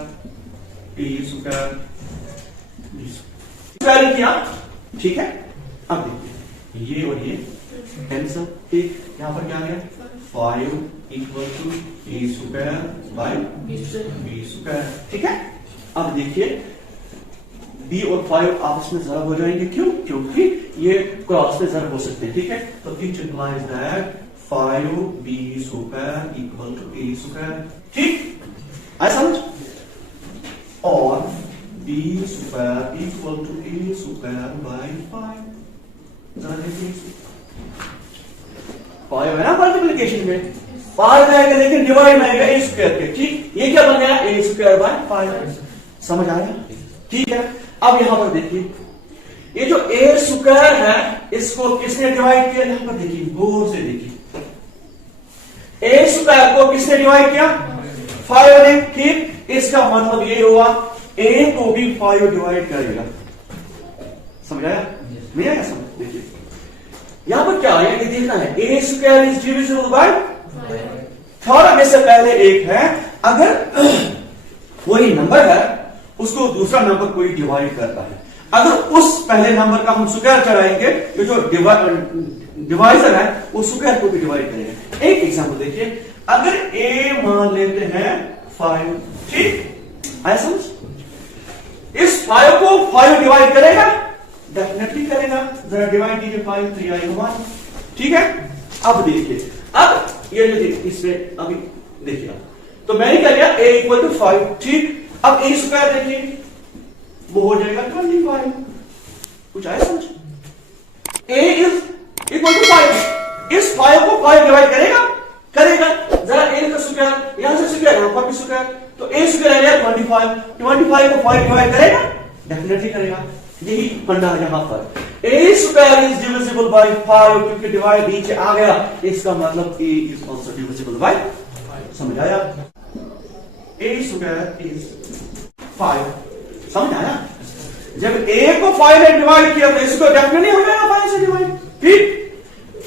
टी स्क्वायर, स्क्वायर किया, ठीक है। अब देखिए ये और ये कैंसल, ठीक। यहां पर क्या आ गया 5 equal to a square by b square, ठीक है। अब देखिए b और 5 आपस में जरा हो जाएंगे, क्यों? क्योंकि ये क्रॉस में जरा हो सकते हैं, ठीक है। तो it implies that 5b square equal to a square, ठीक, आया समझ? और b square equal to a square by 5, जरा देखिए 5 है ना मल्टीप्लिकेशन में, 5 आएगा लेकिन डिवाइड में आएगा a स्क्वायर के, ठीक। ये क्या बन गया a स्क्वायर बाई 5, समझ आया, ठीक है। अब यहां पर देखिए ये जो a स्क्वायर है इसको किसने डिवाइड किया, यहां पर देखिए गौर से देखिए, a स्क्वायर को किसने डिवाइड किया 5 ने, ठीक। इसका मतलब ये हुआ a को भी 5 डिवाइड करेगा, समझ आया? नहीं आया समझ? देखिए यहां पर क्या है ये देखना है, a square is divisible by 5 में से पहले एक है, अगर वही नंबर है उसको दूसरा नंबर कोई डिवाइड करता है, अगर उस पहले नंबर का हम स्क्वायर चढ़ाएंगे, ये जो डिवाइजर है वो स्क्वायर को भी डिवाइड करेगा। एक एग्जांपल देखिए, अगर a मान लेते हैं 5, ठीक, आया समझ? इस 5 को 5 डिवाइड करेगा, डेफिनेटली करेगा, जरा डिवाइड कीजिए 5 3 आएगा 1, ठीक है। अब देखिए, अब ये इसमें अभी देखिए, तो मैंने क्या लिया a इक्वल टू 5, ठीक। अब a स्क्वायर देखिए वो हो जाएगा 25, कुछ आया समझ? a इज इक्वल टू 5, इस 5 को 5 डिवाइड करेगा, करेगा, जरा a का स्क्वायर यहां से स्क्वायर यहां पर भी स्क्वायर, तो a स्क्वायर आ गया 25 को 5 डिवाइड करेगा, डेफिनेटली करेगा, यही फंडा है यहां पर। a square is divisible by 5, क्योंकि डिवाइड नीचे आ गया, इसका मतलब a is also divisible by 5, समझ आया? a स्क्वायर इज 5, समझ आया? जब a को 5 ने डिवाइड किया तो इसको डेफिनेटली हो जाएगा 5 से डिवाइड, ठीक।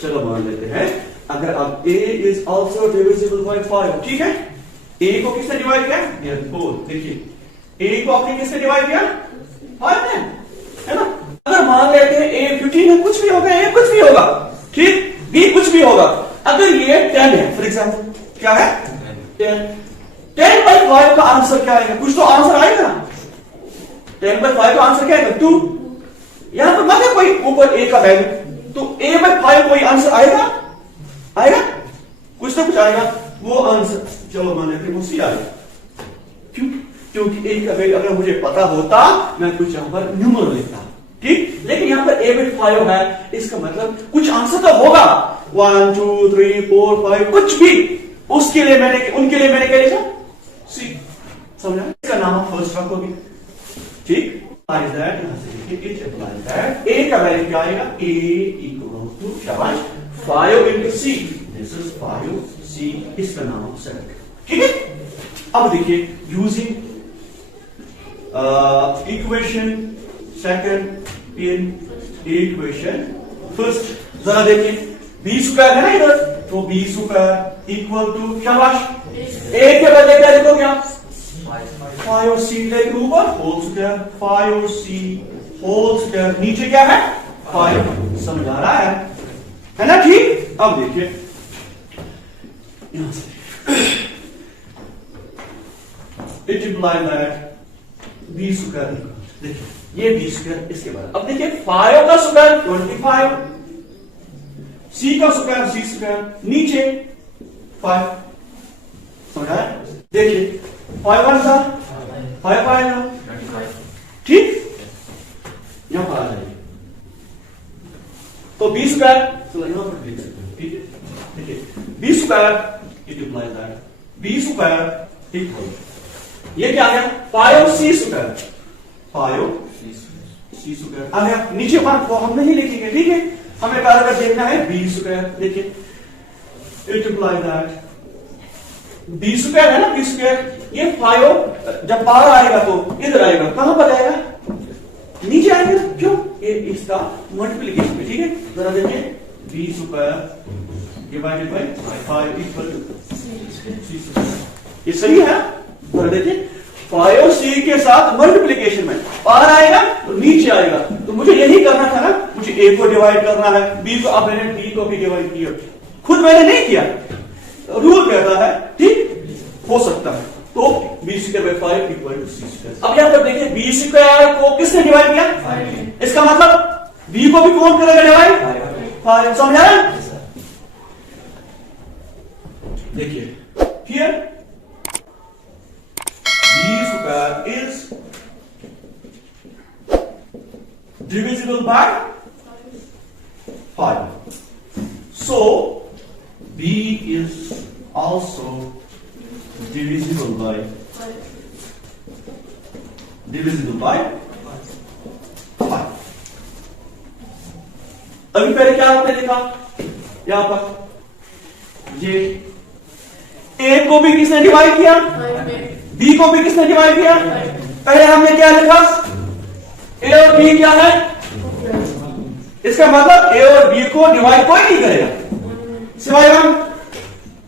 चलो मान लेते हैं अगर अब a is also divisible by 5, ठीक है। a को किसने डिवाइड किया, ये 4, देखिए a को आपने किसने डिवाइड किया 5 ने, है ना। अगर मान लेते हैं a 15 है, कुछ भी होगा, a कुछ भी होगा, ठीक, b कुछ भी होगा, अगर ये 10 है फॉर एग्जांपल, क्या है 10 बाई 5 का आंसर क्या आएगा, कुछ तो आंसर आएगा ना, 10 बाई 5 का आंसर क्या आएगा 2, यहां पर मतलब कोई ऊपर a का वैल्यू, तो a बाई 5 कोई आंसर आएगा, आएगा कुछ तो कुछ आएगा, वो आंसर चलो मान लेते हैं वो सी आएगा, क्यों? क्योंकि a का वैल्यू अगर मुझे पता होता मैं कुछ यहां पर न्यूमरल लिखता, ठीक। लेकिन यहां पर a बाई 5 है, इसका मतलब कुछ आंसर तो होगा, 1 2 3 4 5 कुछ भी, उसके लिए मैंने उनके लिए मैंने क्या लिखा सी, समझा? इसका नाम फर्स्ट रखोगे, ठीक। a का वैल्यू क्या आएगा, a इक्वल टू शाबाश 5 into C, this is 5c, इसका नाम सेलेक्ट, ठीक है। अब देखिए using equation second in equation first, जरा देखिए b स्क्वायर है ना इधर, तो b स्क्वायर इक्वल टू शाबाश a के बदले क्या लिखो, क्या 5c लेकर ऊपर whole square, 5c whole square, नीचे क्या है 5, समझ आ रहा है ना, ठीक। अब देखिए यहां से it implies that b square, देखिए ये b स्क्वायर इसके बाद, अब देखिए 5 का स्क्वायर 25, c का स्क्वायर c स्क्वायर, नीचे 5, समझा? देखिए 5 1 था 5 आएगा, ठीक, यहां पर आ जाइए, तो b स्क्वायर चलो यहां पर लिख सकते हैं, ठीक है। देखिए b square that b square equal, ये क्या आ गया 5c स्क्वायर, 5c स्क्वायर आ गया। नीचे बात को हम नहीं लिखेंगे, ठीक है, हमें पैराग्राफ देखना है बी स्क्वायर। देखिए it imply that b square है ना, बी स्क्वायर, ये 5 जब बाहर आएगा तो इधर आएगा, कहां पर आएगा, नीचे आएगा, क्यों, ये इसका मल्टीप्लीकेशन है, ठीक है। जरा देखिए b square divided by 5 equal to c square, ये सही है। जरा देखिए 5c के साथ मल्टीप्लीकेशन में बाहर आएगा तो नीचे आएगा, तो मुझे यही करना था ना, मुझे a को डिवाइड करना है, b को, अब मैंने b को भी डिवाइड किया, खुद मैंने नहीं किया, रूल कहता है, ठीक हो सकता है। तो b square by 5 equal to c square. अब यहां पर देखिए बी स्क्वायर को किसने डिवाइड किया, 5, इसका मतलब बी को भी कौन करेगा डिवाइड, 5, समझा ना। देखिए here b square is divisible by 5, so b is also divisible by 5। अभी पहले क्या आपने देखा, यहां पर ये a को भी किसने डिवाइड किया, b को भी किसने डिवाइड किया, पहले हमने क्या लिखा, a और b क्या है, इसका मतलब a और b को डिवाइड कोई नहीं करेगा सिवाय हम,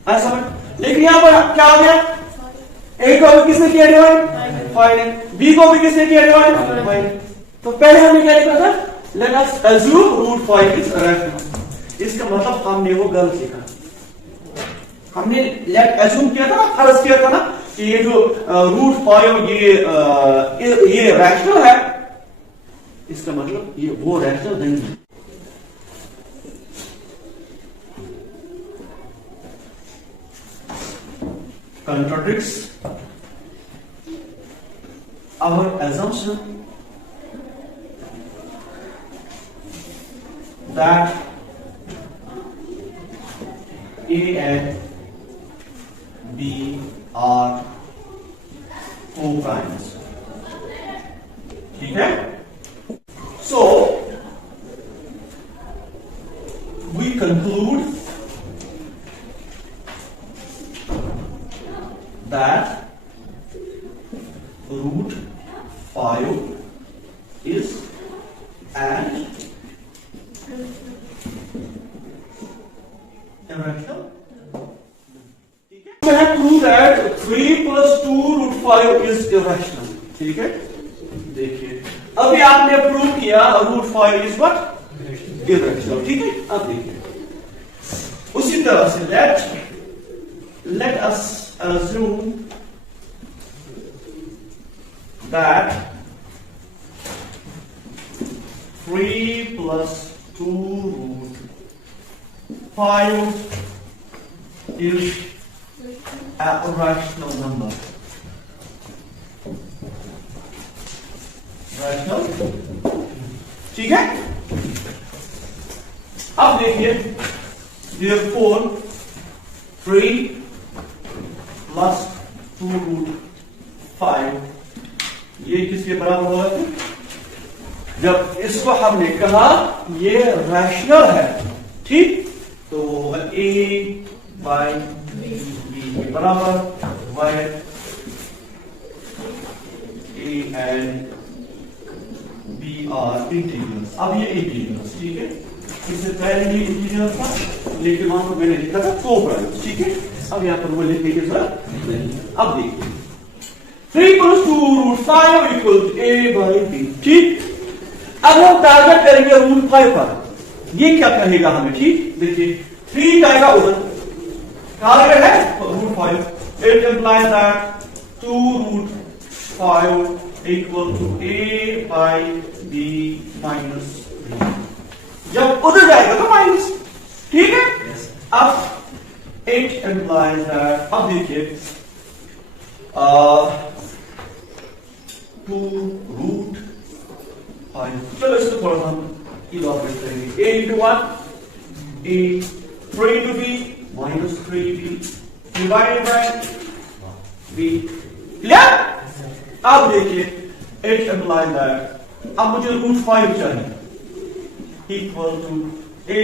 ऐसा में। लेकिन यहां पर क्या हो गया, a को भी किसने किया डिवाइड, 5 ने, b को भी किसने किया डिवाइड, 5। तो पहले हमने क्या लिखा था, let us assume root 5 is rational, इसका मतलब हमने वो गलत लिखा, हमने लेट अज्यूम किया था ना, फर्ज किया था ना कि ये जो रूट 5 ये रैशनल है, इसका मतलब ये वो रैशनल नहीं है। Contradicts our assumption that A and B are co-primes, ठीक है। So we conclude that root 5 is an irrational, ठीक है। We have proved that 3 plus 2 root 5 is irrational, ठीक है। देखिए अभी आपने प्रूव किया रूट 5 इज व्हाट, irrational, ठीक है। अब देखिए उसी तरह से let us assume that 3 plus 2 root 5 is a rational number. Rational, ठीक है। अब देखिए therefore 3 plus 2 root 5 ये किसके बराबर होगा, जब इसको हमने कहा ये रैशनल है, ठीक, तो a by b के बराबर, y a and b are integrals. अब ये इंटीग्रल्स, ठीक है, इससे पहले भी इंटीग्रल था, लेकिन वहां पर मैंने लिखा था को-प्राइम, ठीक है। अब यहां पर वो लिखने की जरूरत नहीं। अब देखिए 3 plus 2 root 5 equals a by b, ठीक। अब हम टारगेट करेंगे रूट 5 पर, ये क्या कहेगा हमें, ठीक। देखिए 3 जाएगा उधर, टारगेट है root 5, it implies that 2 root 5 equal to a by b minus b, जब उधर जाएगा तो माइनस, ठीक है। अब it implies that, अब देखिए 2 root 5, चलो इसको थोड़ा सा हम इलॉबरेट करेंगे, a into 1 a, 3 into b minus 3b divided by b. Clear? अब देखिए इट इम्प्लाइज दैट, अब मुझे रूट 5 चाहिए equal to a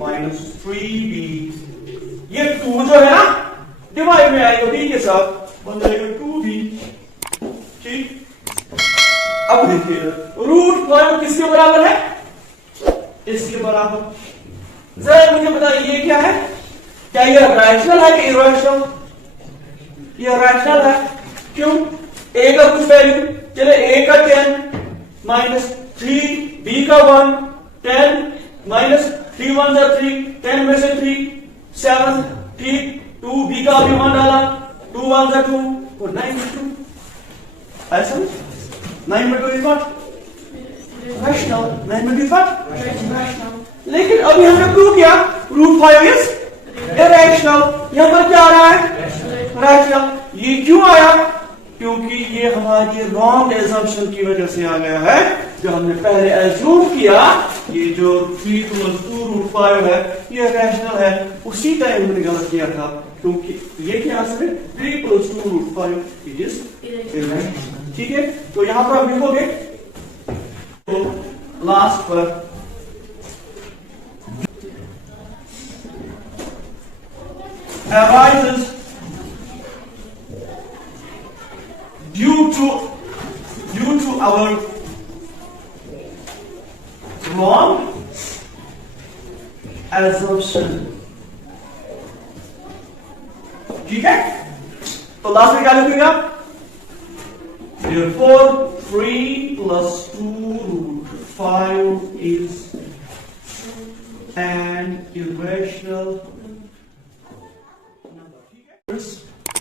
minus 3b। ये 2 जो है ना डिवाइड में आएगा b के साथ, बन जाएगा 2b। ठीक, अब देखिए रूट 5 किसके बराबर है? इसके बराबर। जरा मुझे बताइए ये क्या है? क्या ये रैशनल है कि इरैशनल? ये रैशनल है। क्यों? a का कुछ वैल्यू, चले a का 10 माइनस 3, b का 1, 10 माइनस 3 1 जा 3, 10 में से 3 7, ठीक, 2 b का भी 1 डाला, 2 1 जा 2 और 9 में 2। ऐसा 9 में 2 इज व्हाट? रैशनल। 9 में 2 इज व्हाट? रैशनल। लेकिन अभी हमने प्रूव किया रूट 5 इज इरैशनल। यहां पर क्या आ रहा है? रैशनल। ये क्यों आया? क्योंकि ये हमारी रॉन्ग एजम्पशन की वजह से आ गया है। जो हमने पहले एज्यूम किया ये जो 3 + 2 रूट 5 है ये रैशनल है, उसी टाइम हमने गलत किया था, क्योंकि ये क्या है 3 + 2 रूट 5 इट इज इरैशनल। ठीक है, तो यहां पर आप लिखोगे तो लास्ट पर arises due to our wrong assumption। ठीक है, तो लास्ट में क्या लिखेगा? Therefore 3 + 2 root 5 is an irrational number।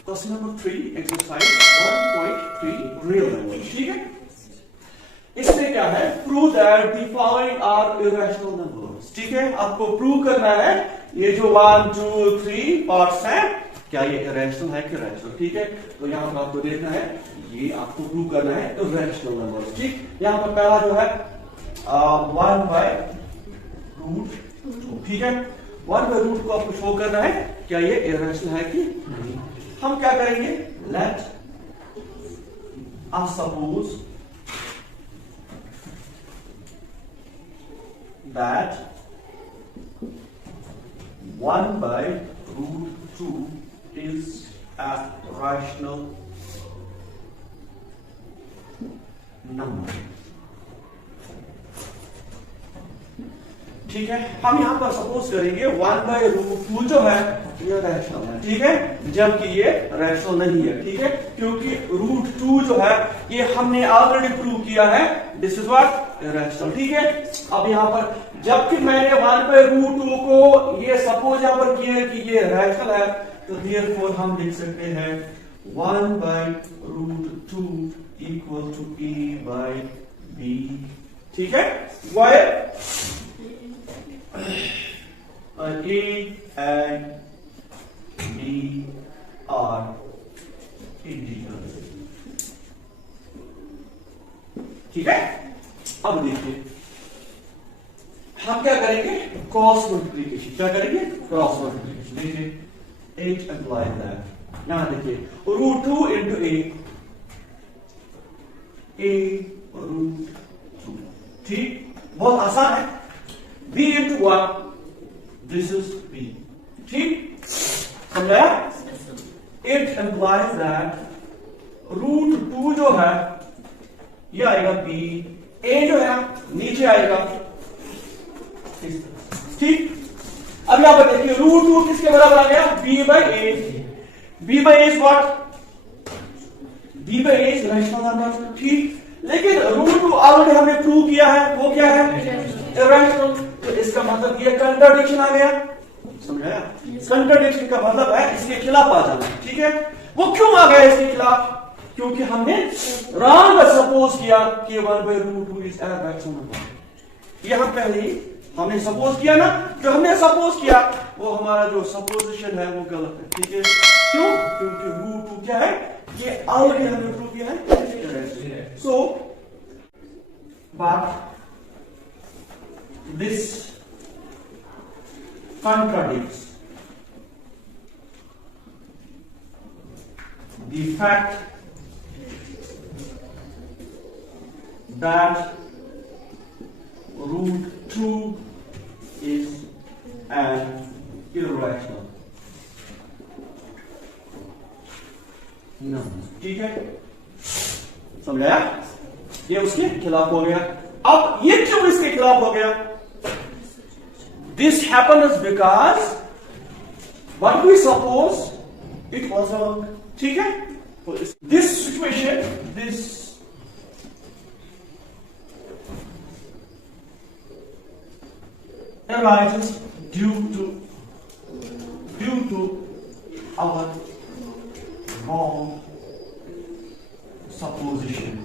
Question number 3 exercise 1.3 real number. ठीक है, इसमें क्या है? Prove that the following are irrational numbers. ठीक है, आपको प्रूव करना है ये जो 1 2 3 पार्ट्स हैं क्या ये इरैशनल है कि रैशनल। ठीक है, तो यहां पर आपको देखना है, ये आपको प्रूव करना है इरैशनल नंबर्स। ठीक, यहां पर पहला जो है 1/√2। ठीक है, 1/√2 को आपको शो करना है क्या ये इरैशनल है कि नहीं। हम क्या करेंगे? Let us suppose that 1/√2 is a rational number। ठीक है, हम यहां पर सपोज करेंगे 1/√2 जो है ये रैशनल है। ठीक है, जबकि ये रैशनल नहीं है। ठीक है, क्योंकि √2 जो है ये हमने ऑलरेडी प्रूव किया है दिस इज व्हाट रैशनल। ठीक है, अब यहां पर जबकि मैंने 1/√2 को ये सपोज यहां पर किया है कि ये रैशनल है, तो देयरफॉर हम लिख सकते हैं 1/√2 इक्वल टू a/b। ठीक है, why a and b are integers। ठीक है, अब देखिए हम क्या करेंगे? Cross multiplication. क्या करेंगे? Cross multiplication. देखिए h implies that, यहां देखिए √2 into a√2। ठीक, बहुत आसान है। b into 1 this is b। ठीक, समझा? It implies that √2 जो है ये आएगा b, a जो है नीचे आएगा। ठीक, अब यहां पर देखिए √2 किसके बराबर आ गया? b/a। b/a is what? b/a is rational number. ठीक, लेकिन √2 ऑलरेडी हमने प्रूव किया है, वो क्या है? इरैशनल। तो इसका मतलब ये कंट्राडिक्शन आ गया। समझाया? कंट्राडिक्शन का मतलब है इसके खिलाफ आ जाना। ठीक है, वो क्यों आ गया इसके खिलाफ? क्योंकि हमने रॉन्ग सपोज किया कि 1/√2 इज अ रैशनल नंबर। ये हम पहले ही हमने सपोज किया ना, जो हमने सपोज किया वो हमारा जो सपोजिशन है वो गलत है। ठीक है, क्यों? क्योंकि √2 क्या है? ये ऑलरेडी हमने प्रूव किया है। So but this contradicts the fact that root 2 is an irrational number. ठीक है, समझाया? ये उसके खिलाफ हो गया। अब ये क्यों इसके खिलाफ हो गया? This happens because what we suppose it was wrong. ठीक है? This situation, this arises due to our wrong supposition.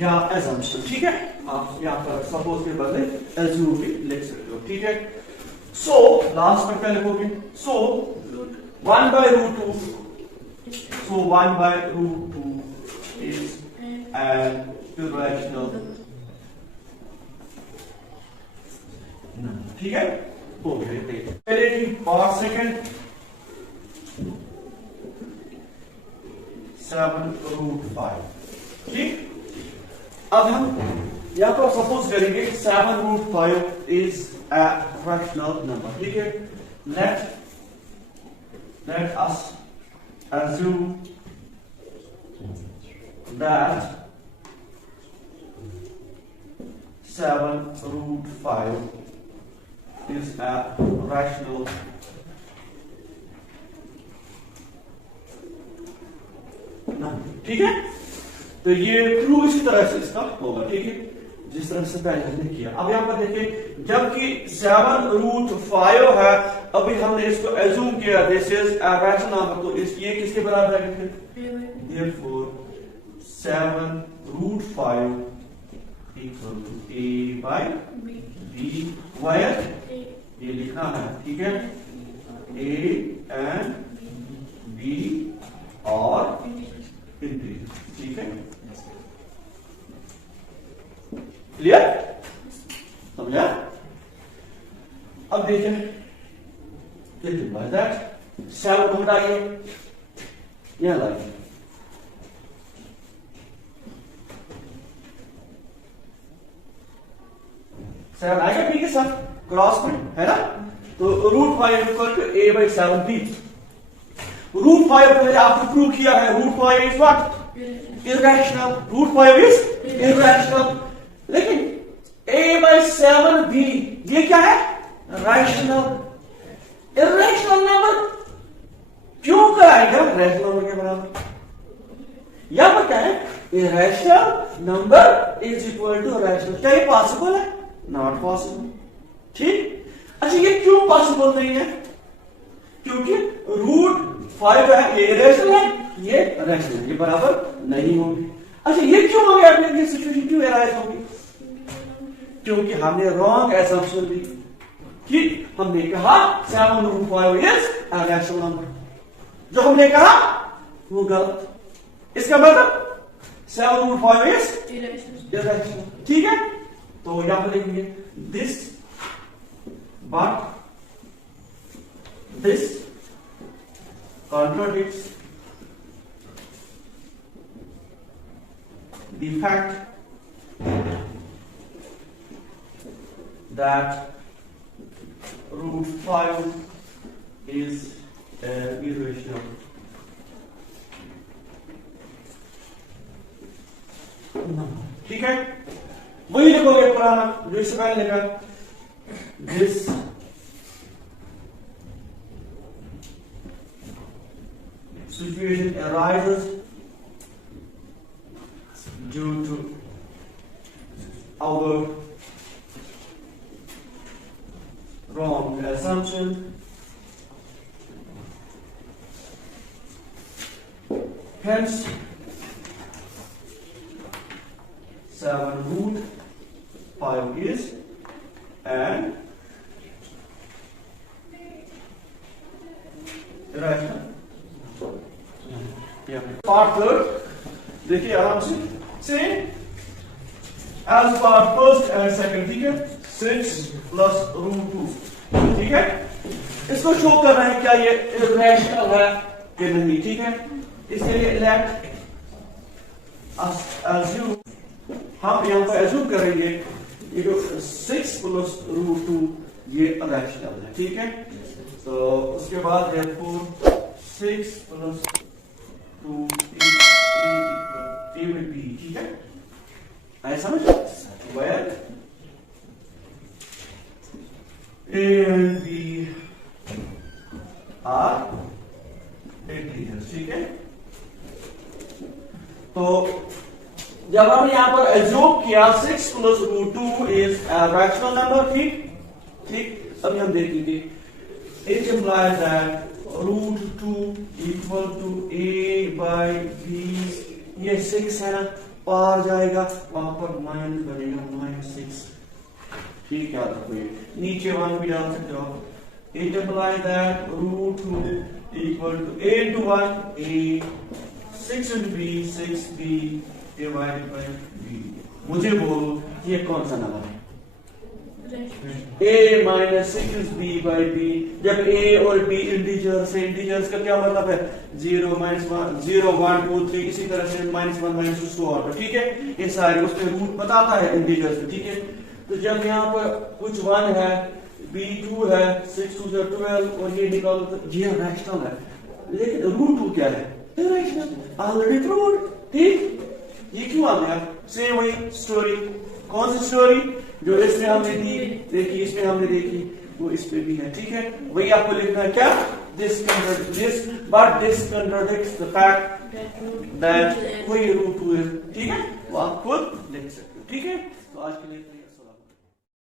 या assumption, ठीक है? आप यहाँ पर suppose के बदले assume भी लिख सकते हो, ठीक है? So लास्ट में क्या लिखोगे? So 1 by root 2. So 1 by root 2 is an irrational number. ठीक है? हो गया। पहले की और सेकंड 7 root 5. ठीक? अब हम यहां पर सपोज करेंगे 7 root 5 is a rational number. ठीक है? Let us assume that 7 root 5 is a rational number. ठीक है? तो ये प्रूव इसी तरह से इसका होगा, ठीक है, जिस तरह से पहले हमने किया। अब यहां पर देखिए, जबकि 7 root 5 है, अभी हमने इसको एज्यूम किया this is a rational number, तो इस ये किसके बराबर है? Therefore 7 root 5 equal to a by b where ये लिखना है, ठीक है, a and b और इंटीजर, ठीक है, क्लियर? समझा? अब देखिए बाय दैट 7 को हटाइए, यहां लाइए, 7 आएगा b के साथ क्रॉस में, है ना? तो root 5 equal to a by 7b। Root 5 पहले आपने प्रूव किया है, root 5 is what? Irrational. Root 5 is irrational. लेकिन a by 7b ये क्या है? रैशनल। इररेशनल नंबर क्यों कराएगा रैशनल नंबर के बराबर? यहां पर क्या है? Irrational number is equal to rational. क्या ये पॉसिबल है? Not possible. ठीक? अच्छा, ये क्यों पॉसिबल नहीं है? क्योंकि रूट 5 है, ये इररेशनल है, ये रैशनल, ये बराबर नहीं होंगे। अच्छा, ये क्यों हो गया? अपने ये सिचुएशन क्यों एराइज होगी? क्योंकि हमने रॉन्ग असम्पशन दी कि हमने कहा 7 root 5 is a rational number. जो हमने कहा वो गलत। इसका मतलब 7 root 5 इज इररेशनल। ठीक है? तो यहां पर लिखेंगे this but this contradicts the fact that root 5 is irrational number. ठीक है? वही लिखोगे पुराना जो इससे पहले लिखा, this situation arises due to our wrong assumption hence 7 root 5 is an irrational। Part third देखिए आराम से, same as part first and second. ठीक है? 6 प्लस रूट 2। ठीक है? इसको शो कर रहे हैं क्या ये रैशनल है कि नहीं, ठीक है। इसके लिए लेट अज्यूम, हम यहाँ पर अज्यूम करेंगे ये जो 6 प्लस रूट 2 ये रैशनल है, ठीक है। तो उसके बाद है 6 प्लस 2 ए विल बी, ठीक है। आया समझ? Where a and b are integers, ठीक है। तो जब हमने यहां पर एज्यूम किया 6 plus root 2 is rational number, ठीक ठीक। अभी हम देखेंगे it implies that root 2 equal to a by b, ये 6 है ना, पार जाएगा वहां पर माइनस बनेगा -6, ठीक है। आपको ये नीचे 1 भी डाल सकते हो। It implies that root 2 equal to a into 1 a, 6 into b 6b divided by b। मुझे बोलो ये कौन सा नंबर है? a minus 6b by b। जब a और b इंटीजर्स है, इंटीजर्स का क्या मतलब है? 0 -1 0 1 2 3 इसी तरह से -1 -2 so on, ठीक है। ये सारे उसमें रूट बताता है इंटीजर्स में, ठीक है। तो जब यहाँ पर कुछ 1 है, b 2 है, 6 2 12 और ये निकालो तो ये रैशनल है। लेकिन रूट 2 क्या है? रैशनल, ऑलरेडी प्रूव्ड, ठीक। ये क्यों आ गया? सेम वही स्टोरी। कौन सी स्टोरी? जो इसमें हमने देखी, इसमें हमने देखी, वो इस पे भी है, ठीक है। वही आपको लिखना है क्या? This contradicts the fact that वही रूट 2 है, ठीक है। वो आप खुद लिख सकते हो, ठीक है। तो आज के लिए